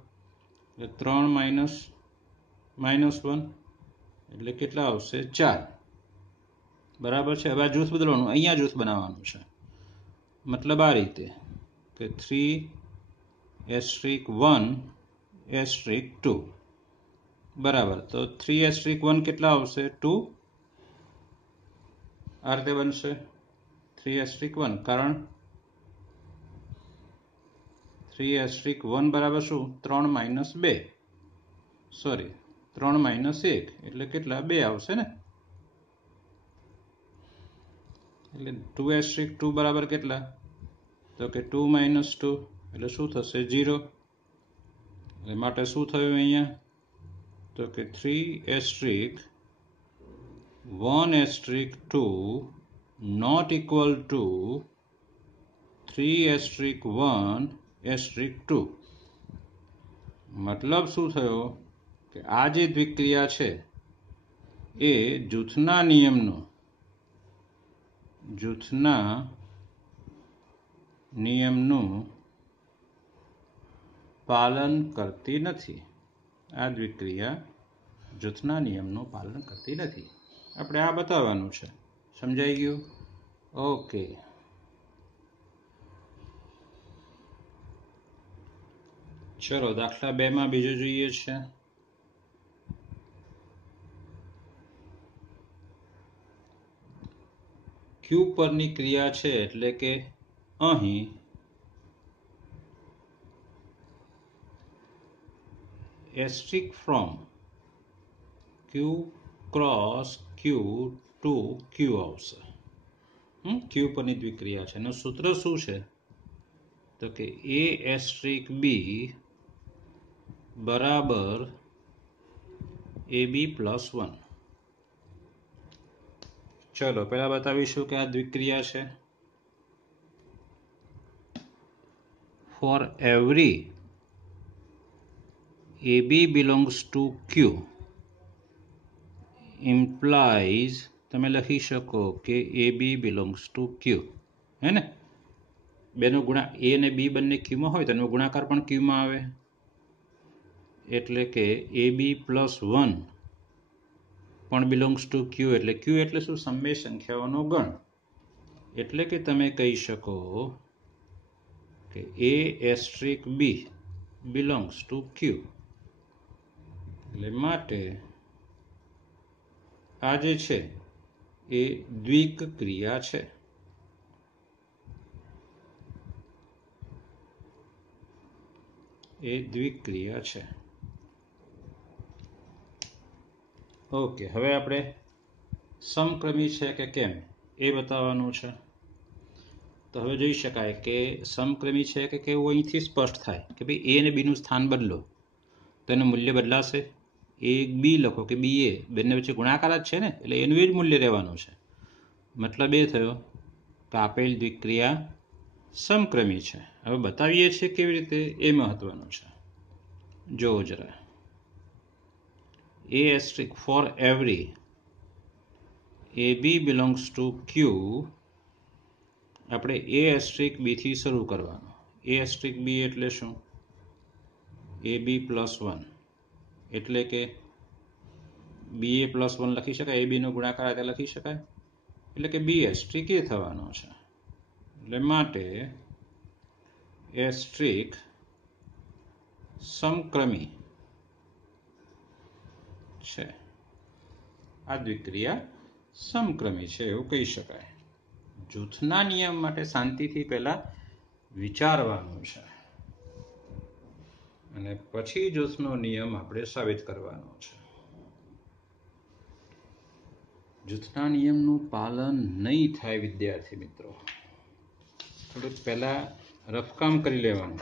એટલે 3 માઇનસ -1 એટલે કેટલા આવશે? 4. બરાબર છે. હવે આ જૂથ બદલવાનું, અહીંયા જૂથ બનાવવાનું છે. મતલબ આ રીતે કે 3 એસ્ટ્રિક 1 એસ્ટ્રિક 2 બરાબર. તો 3 એસ્ટ્રિક 1 કેટલા આવશે? 2. આ રીતે બનશે 3 એસ્ટ્રિક 1, કારણ 3 એસ્ટ્રિક 1 બરાબર શું? 3 માઇનસ 2, સોરી 3 માઇનસ 1 એટલે કેટલા? 2 આવશે ને. એટલે 2 એસ્ટ્રિક 2 બરાબર કેટલા? તો કે 2 માઇનસ 2 એટલે શું થશે? 0. એ માટે શું થયું અહીંયા? તો કે 3*1*2 not equal to 3*1*2. મતલબ શું થયો કે આ જે દ્વિક્રિયા છે એ જૂથના નિયમનું પાલન કરતી નથી. આ દ્વિક્રિયા જૂથના નિયમનું પાલન કરતી નથી. આપણે આ બતાવવાનું છે. સમજાઈ ગયું? ઓકે. ચલો દાખલા 2 માં બીજો જોઈએ છે. ક્યુ પરની ક્રિયા છે એટલે કે અહીં asterisk from Q cross Q to Q આવશે. ક્યુ પરની દ્વિક્રિયા છે. એનું સૂત્ર શું છે? તો કે a એસ્ટ્રિક બી બરાબર ab પ્લસ 1. ચલો પહેલા બતાવીશું કે આ દ્વિક્રિયા છે. Four every ab belongs to q implies તમે લખી શકો કે ab belongs to q. હે ને? બેનો ગુણા a અને b બંને q માં હોય તો એનો ગુણાકાર પણ q માં આવે. એટલે કે ab પ્લસ 1 પણ બિલોંગ્સ ટુ q. એટલે q એટલે શું? સમય સંખ્યાઓનો ગણ. એટલે કે તમે કહી શકો કે a asterisk b belongs to q. એટલે માટે આ જે છે એ દ્વિક ક્રિયા છે. એ દ્વિક ક્રિયા છે. ઓકે. હવે આપણે સમક્રમી છે કે કેમ એ બતાવવાનું છે. તો હવે જોઈ શકાય કે સમક્રમી છે કે કેવું અહીંથી સ્પષ્ટ થાય કે ભાઈ a અને b નું સ્થાન બદલો તો એનું મૂલ્ય બદલાશે. a b લખો કે b a, બંને વચ્ચે ગુણાકાર જ છે ને, એટલે એનું એ જ મૂલ્ય રહેવાનું છે. મતલબ એ થયો કે આપેલ દ્વિક્રિયા સમક્રમી છે. હવે બતાવીએ છીએ કેવી રીતે એ મહત્વનું છે. જોવો જરા. a asterisk for every ab belongs to q. આપણે a asterisk b થી શરૂ કરવાનું. a asterisk b એટલે શું? ab plus 1. એટલે કે ba પ્લસ 1 લખી શકાય. ab નો ગુણાકાર આ લખી શકાય. એટલે કે b asterisk એ થવાનો છે. એટલે માટે asterisk સમક્રમી છે. આ દ્વિક્રિયા સમક્રમી છે એવું કહી શકાય. જૂથના નિયમ માટે શાંતિથી પહેલા વિચારવાનું છે અને પછી જૂથનો નિયમ આપણે સાબિત કરવાનો છે. જૂથના નિયમનું પાલન નહીં થાય વિદ્યાર્થી મિત્રો, થોડુંક પહેલા રફકામ કરી લેવાનું.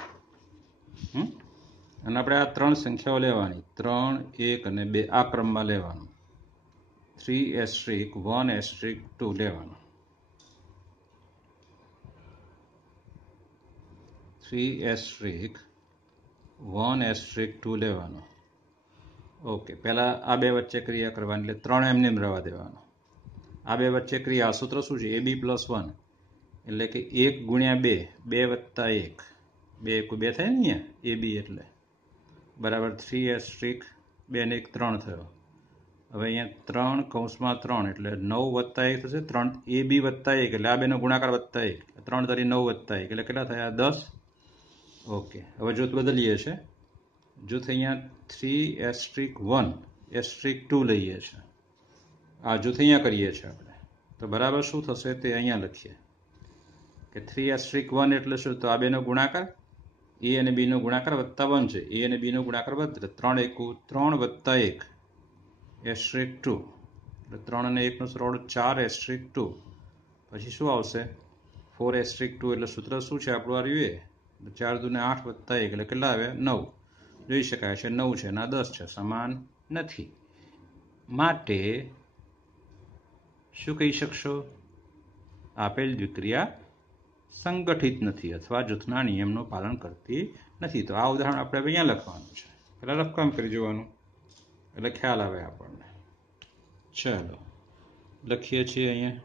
અને આપણે આ 3 સંખ્યાઓ લેવાની, 3, 1 અને 2 આ ક્રમમાં લેવાનું. 3*1*2 લેવાનું. 3*1*2 લેવાનું. ઓકે. પહેલા આ બે વચ્ચે ક્રિયા કરવાની, એટલે 3 એમને રહેવા દેવાનું. આ બે વચ્ચે ક્રિયા સૂત્ર શું છે? ab પ્લસ 1 એટલે કે 1 ગુણ્યા 2, 2 વત્તા 1, 2 થાય ને અહીંયા ab એટલે બરાબર 3*2 ને 1 3 થયો. હવે અહીંયા 3 કૌંસમાં 3 એટલે 9 વત્તા 1 થશે. 3 ab વત્તા 1 એટલે આ બેનો ગુણાકાર વત્તા 1, 3 તરી 9 વત્તા 1 એટલે કેટલા થયા? 10. ઓકે. હવે જૂથ બદલીએ છીએ. જૂથ અહીંયા 3*1*2 લઈએ છીએ. આ જૂથ અહીંયા કરીએ છીએ આપણે. તો બરાબર શું થશે તે અહીંયા લખીએ કે 3*1 એટલે શું? તો આ બેનો ગુણાકાર a અને b નો ગુણાકાર વત્તા 1 છે. a અને b નો ગુણાકાર વધે 3 3 વત્તા 1 *2 એટલે 3 અને 1 નો સરવાળો 4*2. પછી શું આવશે? 4*2 એટલે સૂત્ર શું છે આપણું? આ રહ્યું 4 દૂને 8 વત્તા 1 એટલે કેટલા આવ્યા? 9. જોઈ શકાય છે 9 છે ના 10 છે, સમાન નથી. માટે શું કહી શકશો? આપેલ દ્વિક્રિયા સંગઠિત નથી અથવા જૂથના નિયમનું પાલન કરતી નથી. તો આ ઉદાહરણ આપણે અહીંયા લખવાનું છે. પહેલાં રફકામ કરી જોવાનું એટલે ખ્યાલ આવે આપણને. ચાલો લખીએ છીએ અહીંયા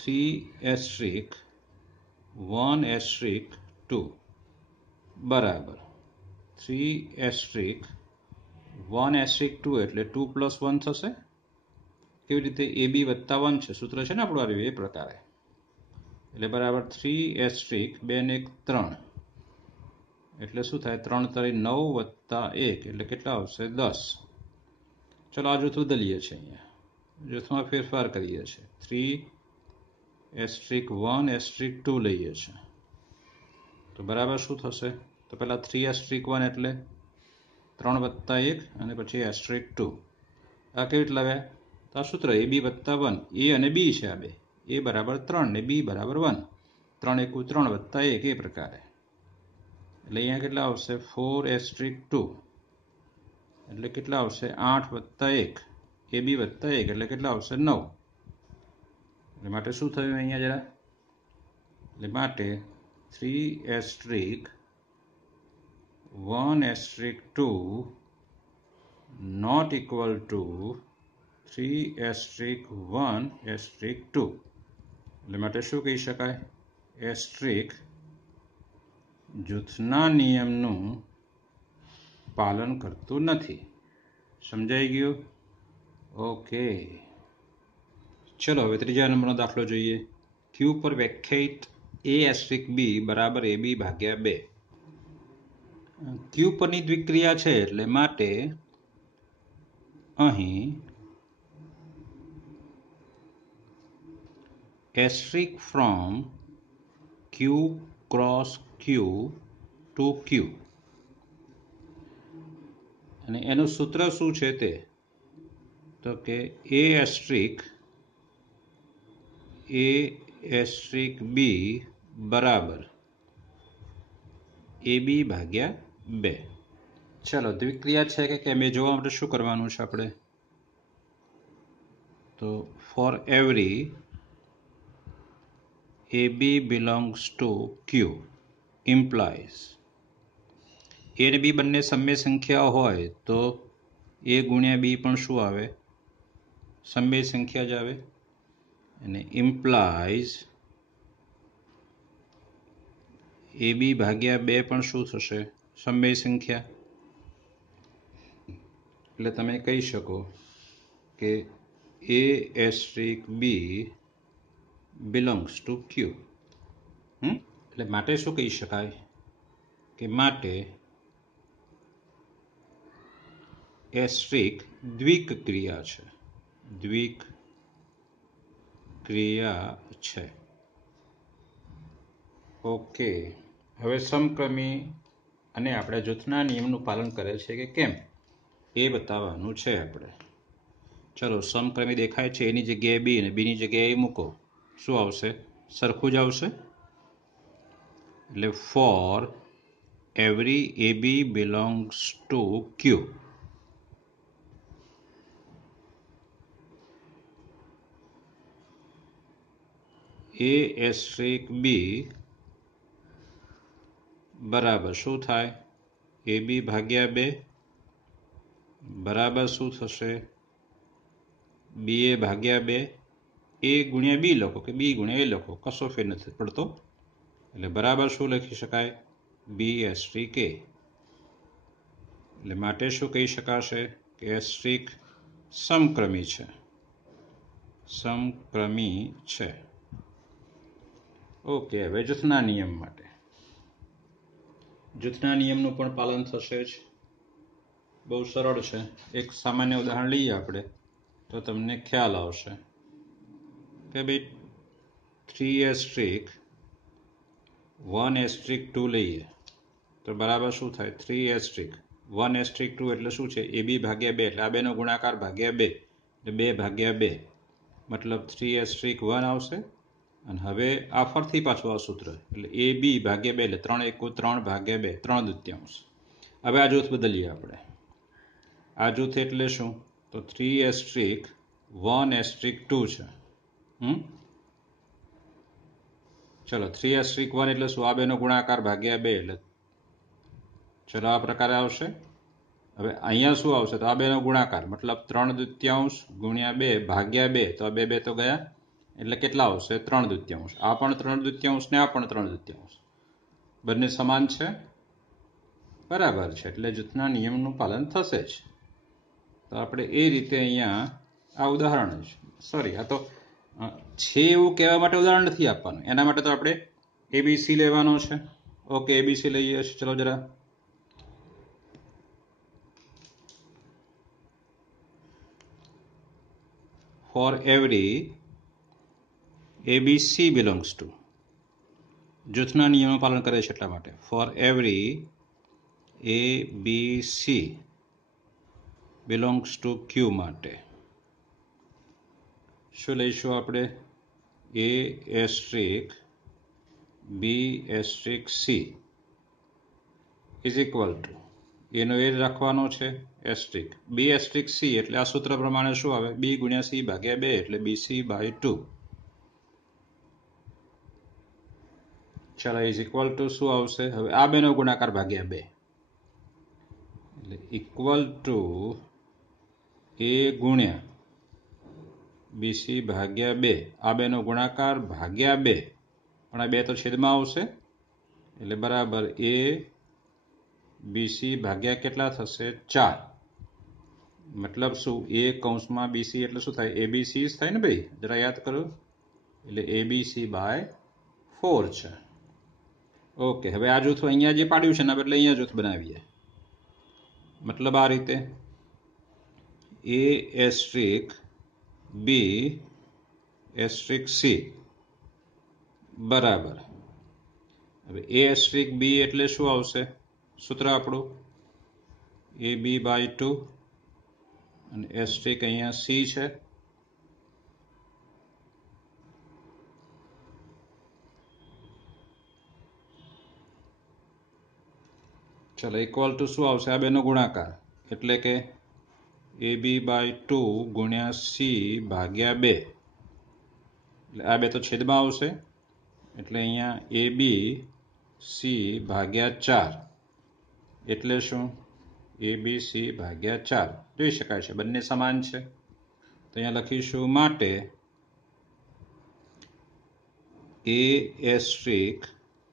3*1*2 બરાબર 3*1*2 એટલે 2 + 1 થશે. કેવી રીતે? AB + 1 છે, સૂત્ર છે ને આપણું આવ્યું એ પ્રકારે. એટલે બરાબર 3*2 ને 3 એટલે શું થાય? 3 × 9 + 1 એટલે કેટલા આવશે? 10. ચલો આ જૂથ બદલીએ છીએ. અહીંયા જૂથમાં ફેરફાર કરીએ છીએ. 3*1*2 લઈએ છીએ તો બરાબર શું થશે? તો પહેલાં 3*1 એટલે 3 + 1 અને પછી *2. આ કેવી રીતે લાવ્યા? તો આ સૂત્ર AB + 1, A અને B છે આ બે. A બરાબર 3 ને B બરાબર 1. 3 × 3 + 1 એ પ્રકારે. એટલે અહીંયા કેટલા આવશે? 4*2 એટલે કેટલા આવશે? 8 + 1. AB + 1 એટલે કેટલા આવશે? 9. એટલે માટે શું થયું અહીંયા જરા? એટલે માટે 3*1*2 not equal to 3*1*2. એટલે માટે શું કહી શકાય? જૂથના નિયમનું પાલન કરતું નથી. સમજાઈ ગયું? ઓકે. ચલો હવે ત્રીજા નંબરનો દાખલો જોઈએ. Q પર વ્યાખ્યાયિત A*B બરાબર AB ભાગ્યા 2. Q પરની દ્વિક્રિયા છે એટલે માટે અહીં asterisk from Q cross Q to Q અને એનું સૂત્ર શું છે તે? તો કે A*B બરાબર AB ભાગ્યા 2. ચાલો દ્વિક્રિયા છે કે કેમ એ જોવા માટે શું કરવાનું છે આપણે? તો for every AB belongs to Q implies A અને B બંને સમય સંખ્યા હોય તો A × B પણ શું આવે? સમય સંખ્યા જ આવે. અને implies AB ભાગ્યા 2 પણ શું થશે? સમય સંખ્યા. એટલે તમે કહી શકો કે A*B belongs to Q. એટલે માટે શું કહી શકાય? કે માટે દ્વિક ક્રિયા છે. દ્વિક ક્રિયા છે. ઓકે. હવે સમક્રમી અને આપણે જૂથના નિયમનું પાલન કરે છે કે કેમ એ બતાવવાનું છે આપણે. ચલો સમક્રમી દેખાય છે એની જગ્યાએ B અને Bની જગ્યાએ મૂકો. શું આવશે? સરખું જ આવશે. એટલે four every AB belongs to Q A*B બરાબર શું થાય? AB ભાગ્યા 2 બરાબર શું થશે? BA ભાગ્યા 2. A × B લખો કે B × A લખો, કશો ફેર નથી પડતો. એટલે બરાબર શું લખી શકાય? B*K. એટલે માટે શું કહી શકાશે? કે એસ્ટ્રિક સમક્રમી છે. સમક્રમી છે. ઓકે. હવે જૂથના નિયમ માટે. જૂથના નિયમનું પણ પાલન થશે જ. બહુ સરળ છે. એક સામાન્ય ઉદાહરણ લઈએ આપણે તો તમને ખ્યાલ આવશે કે ભાઈ 3*1*2 લઈએ તો બરાબર શું થાય? 3*1*2 એટલે શું છે? AB ભાગ્યા 2 એટલે આ બેનો ગુણાકાર ભાગ્યા 2 એટલે 2 ભાગ્યા 2 મતલબ 3*1 આવશે અને હવે આ ફરથી પાછું આ સૂત્ર એટલે એ બી ભાગ્યા 2 એટલે 3 એકુ 3 ભાગ્યા 2 3 દૂત્યાંશ. હવે આ જૂથ બદલીએ આપણે. આ જૂથ એટલે શું? તો 3*1*2 છે. ચલો 3*1 એટલે શું? આ બેનો ગુણાકાર ભાગ્યા 2 એટલે ચલો આ પ્રકારે આવશે. હવે અહીંયા શું આવશે? તો આ બેનો ગુણાકાર મતલબ 3 દૂત્યાંશ ગુણ્યા 2 ભાગ્યા 2 તો આ 2 2 તો ગયા એટલે કેટલા આવશે? 3 દૂત્યાંશ. આ પણ 3 દૂત્યાંશ ને આ પણ 3 દૂત્યાંશ. બંને સમાન છે, બરાબર છે, એટલે જૂથના નિયમનું પાલન થશે જ. તો આપણે એ રીતે અહીંયા આ ઉદાહરણ સોરી આ તો છે એવું કહેવા માટે ઉદાહરણ નથી આપવાનું, એના માટે તો આપણે એબીસી લેવાનો છે. ઓકે, એબીસી લઈએ છીએ. ચલો જરા for every ABC belongs to જૂથના નિયમનું પાલન કરે છે એટલા માટે for every ABC belongs to Q માટે શું લઈશું આપણે? A asterisk B asterisk C is equal to એનો એ જ રાખવાનો છે એસ્ટ્રિક બી એસ્ટ્રિક સી એટલે આ સૂત્ર પ્રમાણે શું આવે? બી ગુણ્યા સી ભાગ્યા 2 એટલે BC/2. ચાલો ઇઝ ઇક્વલ ટુ શું આવશે? હવે આ બેનો ગુણાકાર ભાગ્યા 2 એટલે ઇક્વલ ટુ એ ગુણ્યા BC/2. આ બેનો ગુણાકાર ભાગ્યા 2 પણ આ 2 તો છેદમાં આવશે એટલે બરાબર એ BC ભાગ્યા કેટલા થશે? 4. મતલબ શું? એ કૌંસમાં BC એટલે શું થાય? ABC જ થાય ને ભાઈ, જરા યાદ કરો. એટલે ABC/4 છે. ઓકે, હવે આ જૂથ અહીંયા જે પાડ્યું છે એના બદલે અહીંયા જૂથ બનાવીએ. મતલબ આ રીતે A asterisk B asterisk C બરાબર. હવે A asterisk B એટલે શું આવશે? સૂત્ર આપણું AB/2 અને એસ્ટ્રિક અહીંયા C છે. ચલો ઇક્વલ ટુ શું આવશે? આ બેનો ગુણાકાર એટલે કે AB/2 ગુણ્યા C ભાગ્યા 2 એટલે આ 2 તો છેદમાં આવશે એટલે અહીંયા ABC/4 એટલે શું? ABC/4 જોઈ શકાય છે, બંને સમાન છે. તો અહીંયા લખીશું માટે A asterisk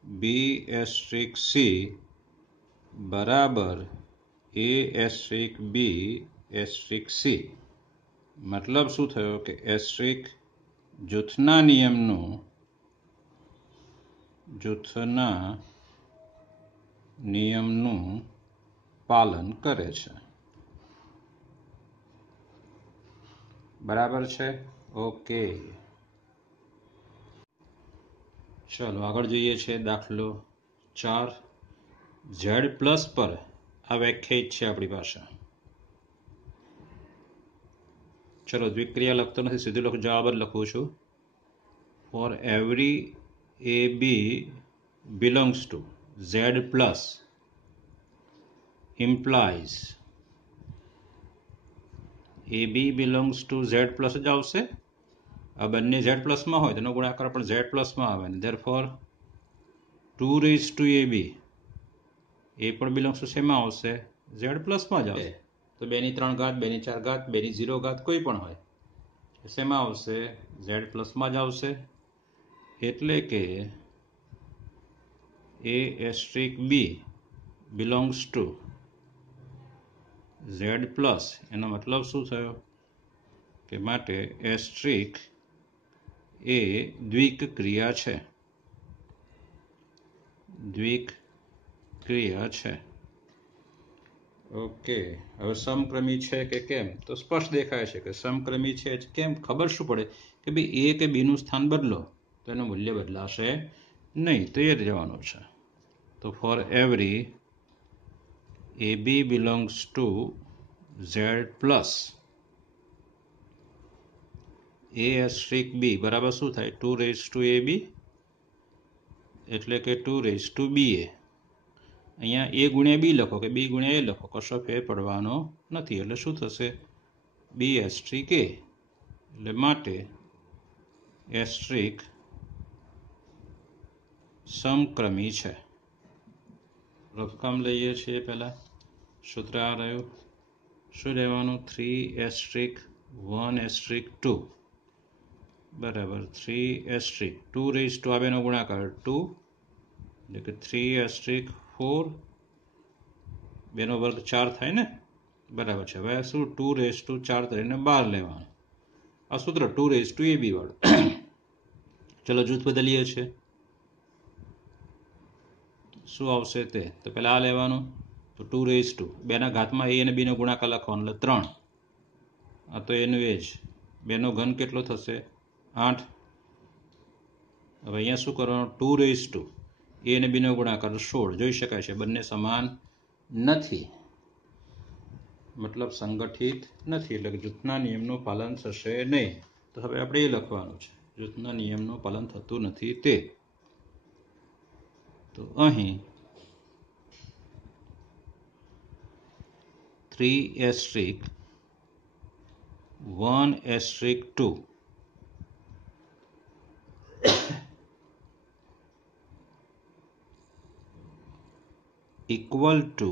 B asterisk C બરાબર A asterisk B asterisk C. મતલબ શું થયો કે એસ્ટ્રિક જૂથના નિયમનું પાલન કરે છે. બરાબર છે. ઓકે, ચલો આગળ જોઈએ છે દાખલો 4. Z પ્લસ પર આ વ્યાખ્યાયિત છે આપણી પાસે. ચલો દ્વિક્રિયા લખતો નથી, સીધું જવાબ જ લખું છું. Four every AB belongs to Z plus implies AB belongs to Z plus જ આવશે. આ બંને Z પ્લસમાં હોય તેનો ગુણાકાર પણ Z પ્લસમાં આવે ને therefore 2 raised to AB એ પણ belongs to શેમાં આવશે? Z પ્લસમાં જ આવશે. તો 2 ની 3 ઘાત 2 ની 4 ઘાત 2 ની 0 ઘાત કોઈ પણ હોય શેમાં આવશે? Z પ્લસમાં જ આવશે. એટલે કે A asterisk B belongs to Z plus એનો મતલબ શું થયો કે માટે એસ્ટ્રિક એ દ્વિક ક્રિયા છે. ઓકે, હવે સમક્રમી છે કે કેમ તો સ્પષ્ટ દેખાય છે કે સમક્રમી છે. કેમ ખબર શું પડે કે ભાઈ A કે B નું સ્થાન બદલો તો એનું મૂલ્ય બદલાશે નહીં, તો એ જ રહેવાનું છે. તો for every AB belongs to Z plus a asterisk b બરાબર શું થાય 2 ab એટલે કે 2 ba. અહીંયા એ ગુણ્યા બી લખો કે બી ગુણ્યા એ લખો, કશો ફેર પડવાનો નથી. એટલે શું થશે બી એસ્ટ્રિક એ. એટલે માટે એસ્ટ્રિક સમક્રમી છે. રકમ લઈએ છીએ પહેલા. સૂત્ર આ રહ્યું. શું લેવાનું 3 એસ્ટ્રિક 1 એસ્ટ્રિક 2 બરાબર 3 એસ્ટ્રિક 2 આ બેનો ગુણાકાર 2 એટલે કે 3 એસ્ટ્રિક 4 બેનો વર્ગ 4 થાય ને બરાબર છે. હવે શું 2 કરીને 12 લેવાનું. આ સૂત્ર 2 ab વાળું. ચલો જૂથ બદલીએ છીએ. શું આવશે તે તો પહેલા આ લેવાનું તો 2 બેના ઘાતમાં a અને b નો ગુણાકાર લખવાનો એટલે 3. આ તો એનું એ જ બેનો ઘન કેટલો થશે 8. હવે અહીંયા શું કરવાનું 2 a અને b નો ગુણાકાર 16. જોઈ શકાય છે બંને સમાન નથી, મતલબ સંગઠિત નથી, એટલે કે જૂથના નિયમનું પાલન થશે નહીં. તો હવે આપણે એ લખવાનું છે જૂથના નિયમનું પાલન થતું નથી તે. તો અહીં 3 asterisk 1 asterisk 2 equal to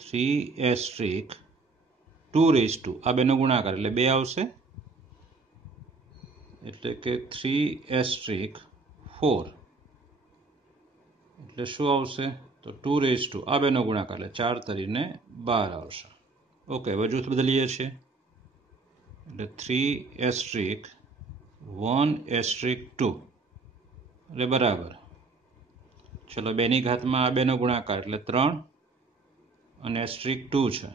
3 asterisk 2 આ બેનો ગુણાકાર એટલે 2 આવશે. એટલે કે 3 એસ્ટ્રિક 4 એટલે શું આવશે તો 2 આ બેનો ગુણાકાર એટલે 4 તરીને 12 આવશે. ઓકે, હવે જૂથ બદલીએ છીએ. એટલે 3 એસ્ટ્રિક 1 એસ્ટ્રિક 2 એટલે બરાબર. ચલો બેની ઘાતમાં આ બેનો ગુણાકાર એટલે 3 અને એસ્ટ્રિક 2 છે.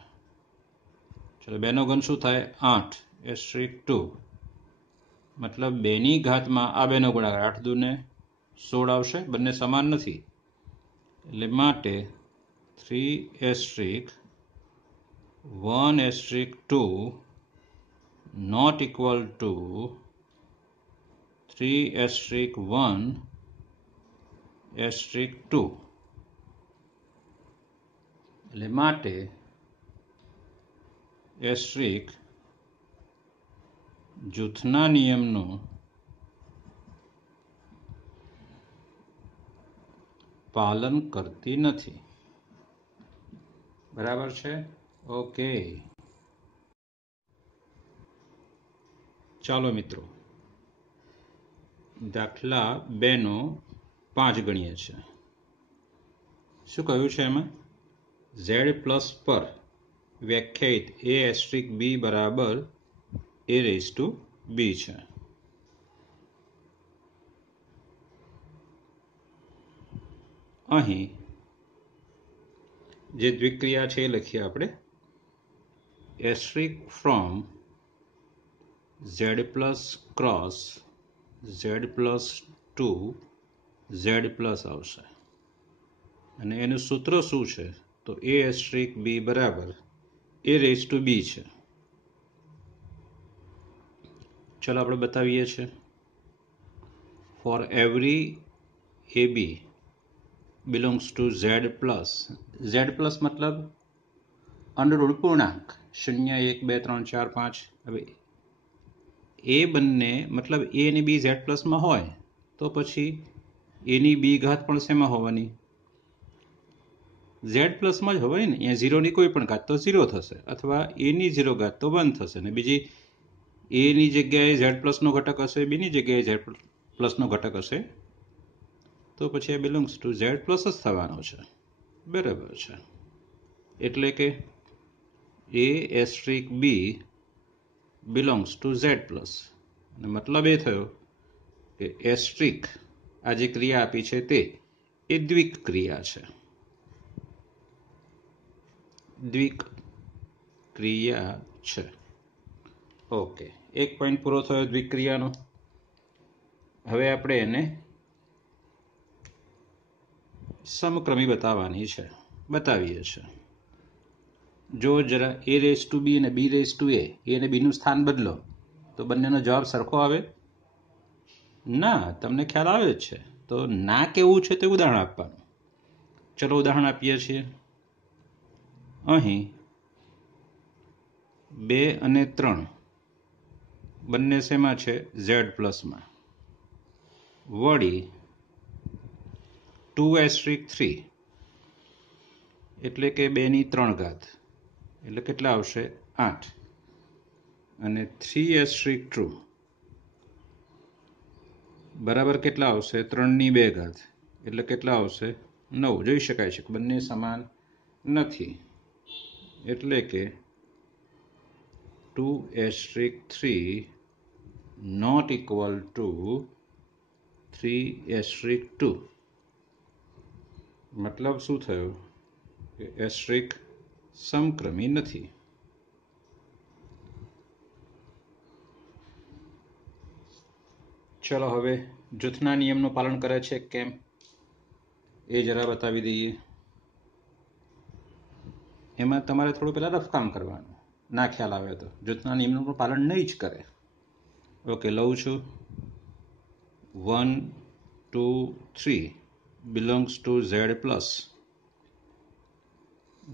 ચલો બેનો ઘન શું થાય 8 એસ્ટ્રિક 2 મતલબ બેની ઘાતમાં આ બેનો ગુણાકાર 8 દૂને 16 આવશે. બંને સમાન નથી એટલે માટે 3 asterisk 1 asterisk 2 not equal to 3 asterisk 1 asterisk 2. એટલે માટે એસ્ટ્રિક જૂથના નિયમનું પાલન કરતી નથી. બરાબર છે. ઓકે, ચાલો મિત્રો દાખલા 2 નો 5 ગણીએ છીએ. શું કહ્યું છે એમાં z પ્લસ પર વ્યાખ્યાયિત a એસ્ટ્રિક b બરાબર a રેઝ ટુ b છે. અહીં જે દ્વિક્રિયા છે એ લખીએ આપણે. Asterisk from z plus cross z plus 2 z plus આવશે અને એનું સૂત્ર શું છે તો a એસ્ટ્રિક b બરાબર a રેઝ ટુ b છે. ચલો આપણે બતાવીએ છીએ. Four every ab belongs to z plus મતલબ અંડરરૂટ પૂર્ણાંક 0 1 2 3 4 5. હવે એ બંને મતલબ a અને b z પ્લસમાં હોય તો પછી a ની b ઘાત પણ શેમાં હોવાની z પ્લસમાં જ હોવાય ને. અહીંયા 0 ની કોઈ પણ ઘાત તો 0 થશે અથવા a ની 0 ઘાત તો 1 થશે ને બીજી a ની જગ્યાએ z પ્લસનો ઘટક હશે, b ની જગ્યાએ z પ્લસનો ઘટક હશે તો પછી આ બિલોંગ્સ ટુ z પ્લસ જ થવાનો છે. બરાબર છે. એટલે કે a asterisk b belongs to z plus. અને મતલબ એ થયો કે એસ્ટ્રિક આ જે ક્રિયા આપી છે તે એ દ્વિક ક્રિયા છે. દ્વિક ક્રિયા છે. ઓકે, એક પોઈન્ટ પૂરો થયો દ્વિક ક્રિયાનો. હવે આપણે એને સમક્રમી બતાવવાની છે. બતાવીએ છીએ. જો જરા a રેઝ ટુ b અને b રેઝ ટુ a અને b નું સ્થાન બદલો તો બંનેનો જવાબ સરખો આવે? ના, તમને ખ્યાલ આવે જ છે. તો ના કેવું છે તે ઉદાહરણ આપવાનું. ચલો ઉદાહરણ આપીએ છીએ. અહીં 2 અને 3 બંને શેમાં છે? ઝેડ પ્લસમાં. વળી 2^3 એટલે કે 2^3 એટલે કેટલા આવશે? 8. અને 3^2 બરાબર કેટલા આવશે? 3^2 એટલે કેટલા આવશે? 9. જોઈ શકાય છે કે બંને સમાન નથી, એટલે કે 2^3 not equal to 3^2. મતલબ શું થયું? કે એસ્ટ્રિક સમક્રમી નથી. ચલો હવે જૂથના નિયમનું પાલન કરે છે કેમ એ જરા બતાવી દઈએ. એમાં તમારે થોડું પહેલાં રફકામ કરવાનું. ના ખ્યાલ આવે તો જૂથના નિયમનું પણ પાલન નહીં જ કરે. ઓકે, લઉં છું. 1, 2, 3 belongs to Z+.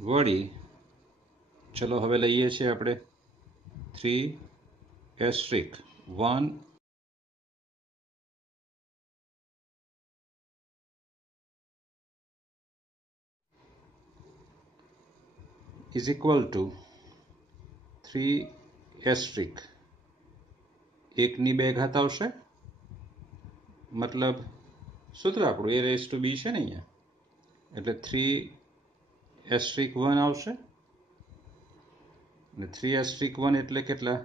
વળી ચલો હવે લઈએ છીએ આપણે 3^1 is equal to 3^1 આવશે. મતલબ સૂત્ર આપણું a⁻b છે ને અહીંયા, એટલે 3^1 આવશે. અને 3^1 એટલે કેટલા?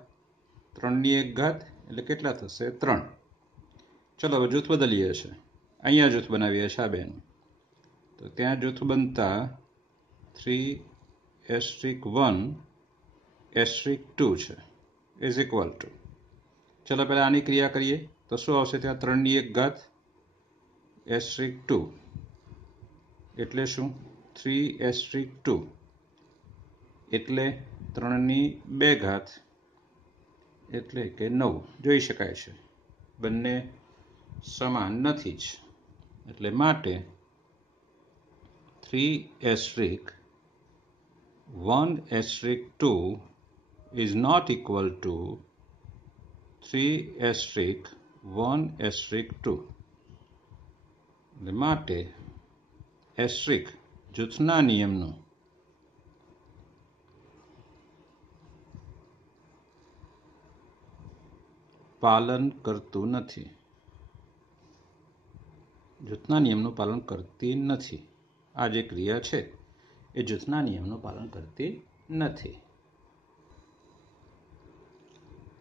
3^1 એટલે કેટલા થશે? 3. ચલો હવે જૂથ બદલીએ છીએ. અહીંયા જૂથ બનાવીએ છીએ આ બેનું. તો ત્યાં જૂથ બનતા 3^1^2 છે ઇઝ ઇક્વલ ટુ. ચલો પહેલાં આની ક્રિયા કરીએ તો શું આવશે? ત્યાં 3^2 એટલે શું? 3^2 એટલે 3^2 એટલે કે 9. જોઈ શકાય છે બંને સમાન નથી જ, એટલે માટે 3^1^2 is not equal to 3^1^2. માટે એસ્ટ્રિક જૂથના નિયમનું પાલન કરતું નથી. જૂથના નિયમનું પાલન કરતી નથી. આ જે ક્રિયા છે એ જૂથના નિયમનું પાલન કરતી નથી.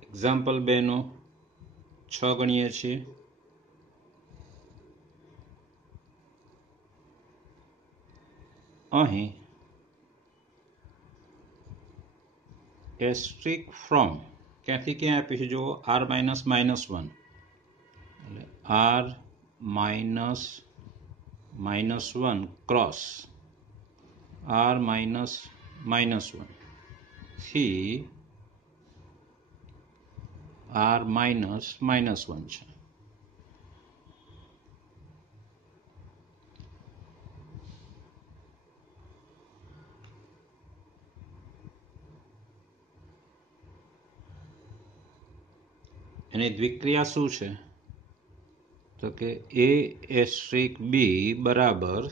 એક્ઝામ્પલ 2નો 6 ગણીએ છીએ. અહીં એસ્ટ્રિક ફ્રોમ ક્યાંથી ક્યાં આપી છે? જુઓ, R-1 એટલે R-1 ક્રોસ R-1 થી R-1 છે. એની દ્વિક્રિયા શું છે? તો કે A⁻B બરાબર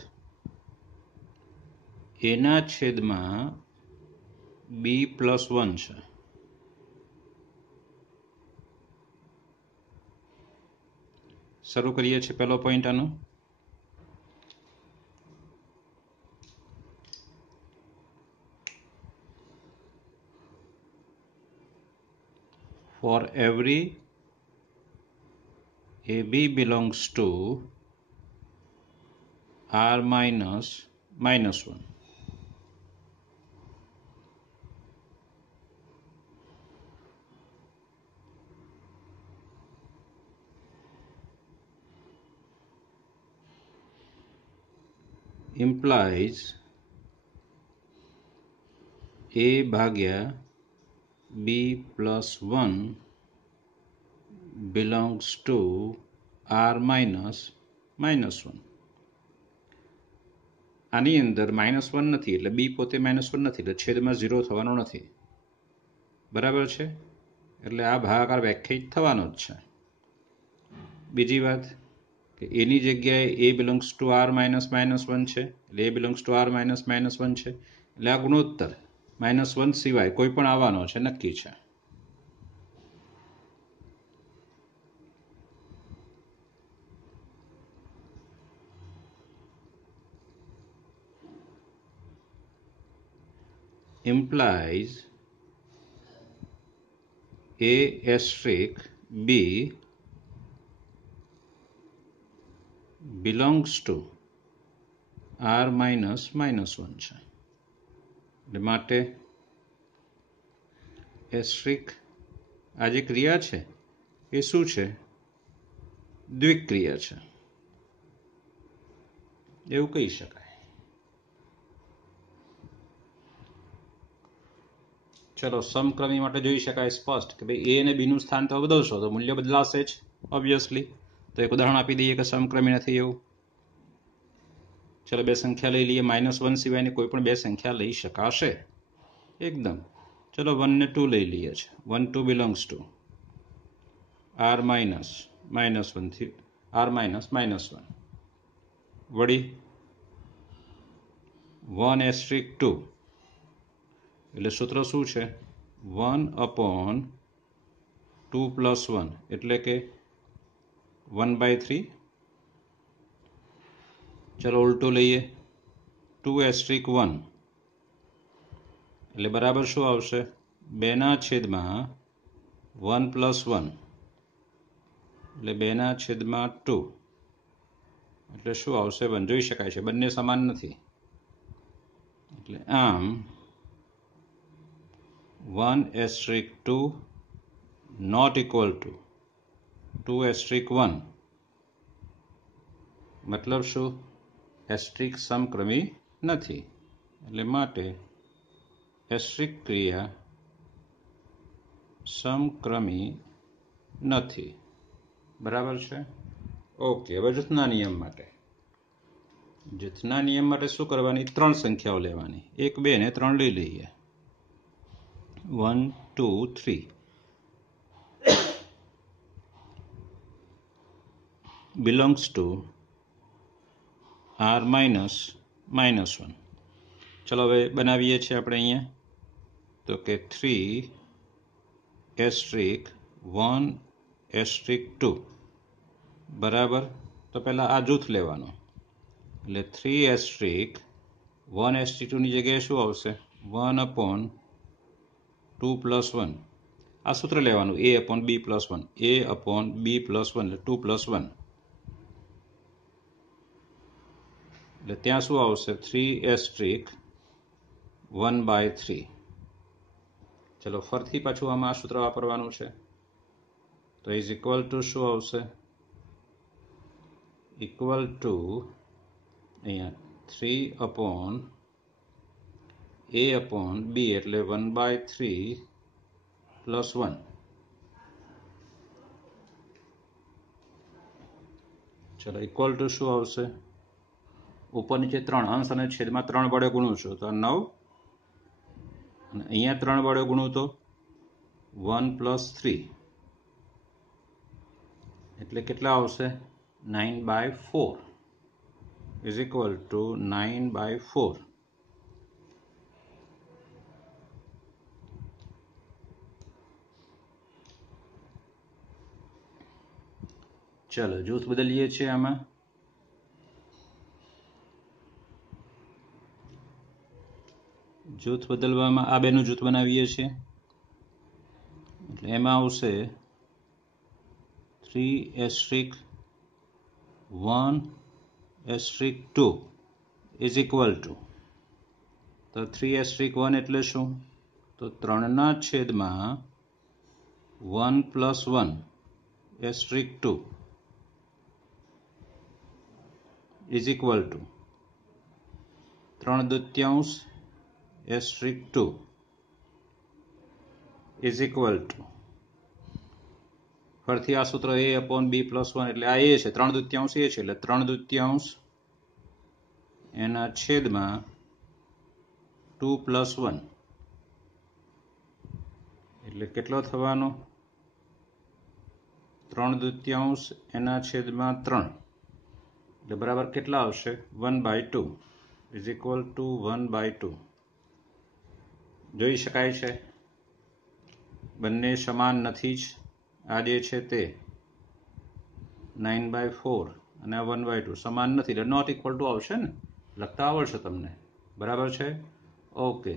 એના છેદમાં B+1 છે. શરૂ કરીએ છીએ પહેલો પોઈન્ટ આનો. For every AB belongs to R-1. Implies A/B+1 belongs to r minus -1. આની અંદર -1 નથી એટલે b પોતે -1 નથી એટલે છેદમાં 0 થવાનો નથી. બરાબર છે? એટલે આ ભાગાકાર વ્યાખ્યાયિત થવાનો જ છે. બીજી વાત કે એની જગ્યાએ a belongs to r -1 છે એટલે a belongs to r -1 છે એટલે આ ગુણોત્તર -1 સિવાય કોઈ પણ આવવાનો છે, નક્કી છે. implies a asterisk b belongs to r -1 છે. એટલે માટે એસ્ટ્રિક આ જે ક્રિયા છે એ શું છે? દ્વિક્રિયા છે એવું કહી શકાય. ચલો સમક્રમી માટે જોઈ શકાય સ્પષ્ટ કે ભાઈ એ અને બી નું સ્થાન તો બદલશો તો મૂલ્ય બદલાશે જ ઓબ્વિયસલી. તો એક ઉદાહરણ આપી દઈએ કે સમક્રમી નથી એવું. ચલો બે સંખ્યા લઈ લઈએ, -1 સિવાયની કોઈ પણ બે સંખ્યા લઈ શકાશે એકદમ. ચલો 1 ને 2 લઈ લઈએ છે. 1 2 belongs to r -1 થી r -1. વળી 1 asterisk 2 એટલે સૂત્ર શું છે? 1/2 + 1 એટલે કે 1/3. ચલો ઉલટું લઈએ, 2 asterisk 1 એટલે બરાબર શું આવશે? 2/1 + 1 એટલે 2/2 એટલે શું આવશે? 1. જોઈ શકાય છે બંને સમાન નથી એટલે આમ 1 asterisk 2 not equal to 2 asterisk 1 મતલબ શું? એસ્ટ્રિક સમક્રમી નથી એટલે માટે એસ્ટ્રિક ક્રિયા સમક્રમી નથી. બરાબર છે? ઓકે. હવે જૂથના નિયમ માટે શું કરવાની? 3 સંખ્યાઓ લેવાની. 1 2 ને 3 લઈ લઈએ. 1 2 3 belongs to r -1. ચલો હવે બનાવીએ છીએ આપણે અહીંયા તો કે 3 asterisk 1 asterisk 2 બરાબર. તો પહેલાં આ જૂથ લેવાનું એટલે 3 asterisk 1 asterisk 2 ની જગ્યાએ શું આવશે? 1/2 + 1. આ સૂત્ર લેવાનું a/b + 1. a/b + 1 એટલે 2 + 1 એટલે ત્યાં શું આવશે? 3 asterisk 1/3. ચલો ફરીથી પાછું આમાં આ સૂત્ર વાપરવાનું છે તો ઇઝ ઇક્વલ ટુ શું આવશે? ઇક્વલ ટુ અહીંયા 3/a/b એટલે 1/3 + 1. ચલો ઇક્વલ ટુ શું આવશે? ઉપર નીચે 3 અંશ અને છેદમાં 3 વડે ગુણું છું તો 9 અને અહીંયા 3 વડે ગુણું તો 1 + 3 એટલે કેટલા આવશે? 9/4 ઇઝ ઇક્વલ ટુ 9/4. ચલો જૂથ બદલીએ છીએ આમાં. જૂથ બદલવામાં આ બેનું જૂથ બનાવીએ છીએ એટલે એમાં આવશે 3 asterisk 1 asterisk 2 is equal to તો 3 asterisk 1 એટલે શું? તો 3/1 + 1 asterisk 2 is equal to 3/2 asterisk 2 is equal to ફરીથી આ સૂત્ર a/b+1 એટલે આ a છે, 3/2 a છે, એટલે 3/2 એના છેદમાં 2+1 એટલે કેટલો થવાનો? 3/2 એના છેદમાં 3 એટલે બરાબર કેટલા આવશે? 1/2 ઇઝ ઇક્વલ ટુ 1/2. જોઈ શકાય છે બંને સમાન નથી જ. આ જે છે તે 9/4 અને 1/2 સમાન નથી એટલે નોટ ઇક્વલ ટુ આવશે ને. લખતા આવડશે તમને, બરાબર છે? ઓકે.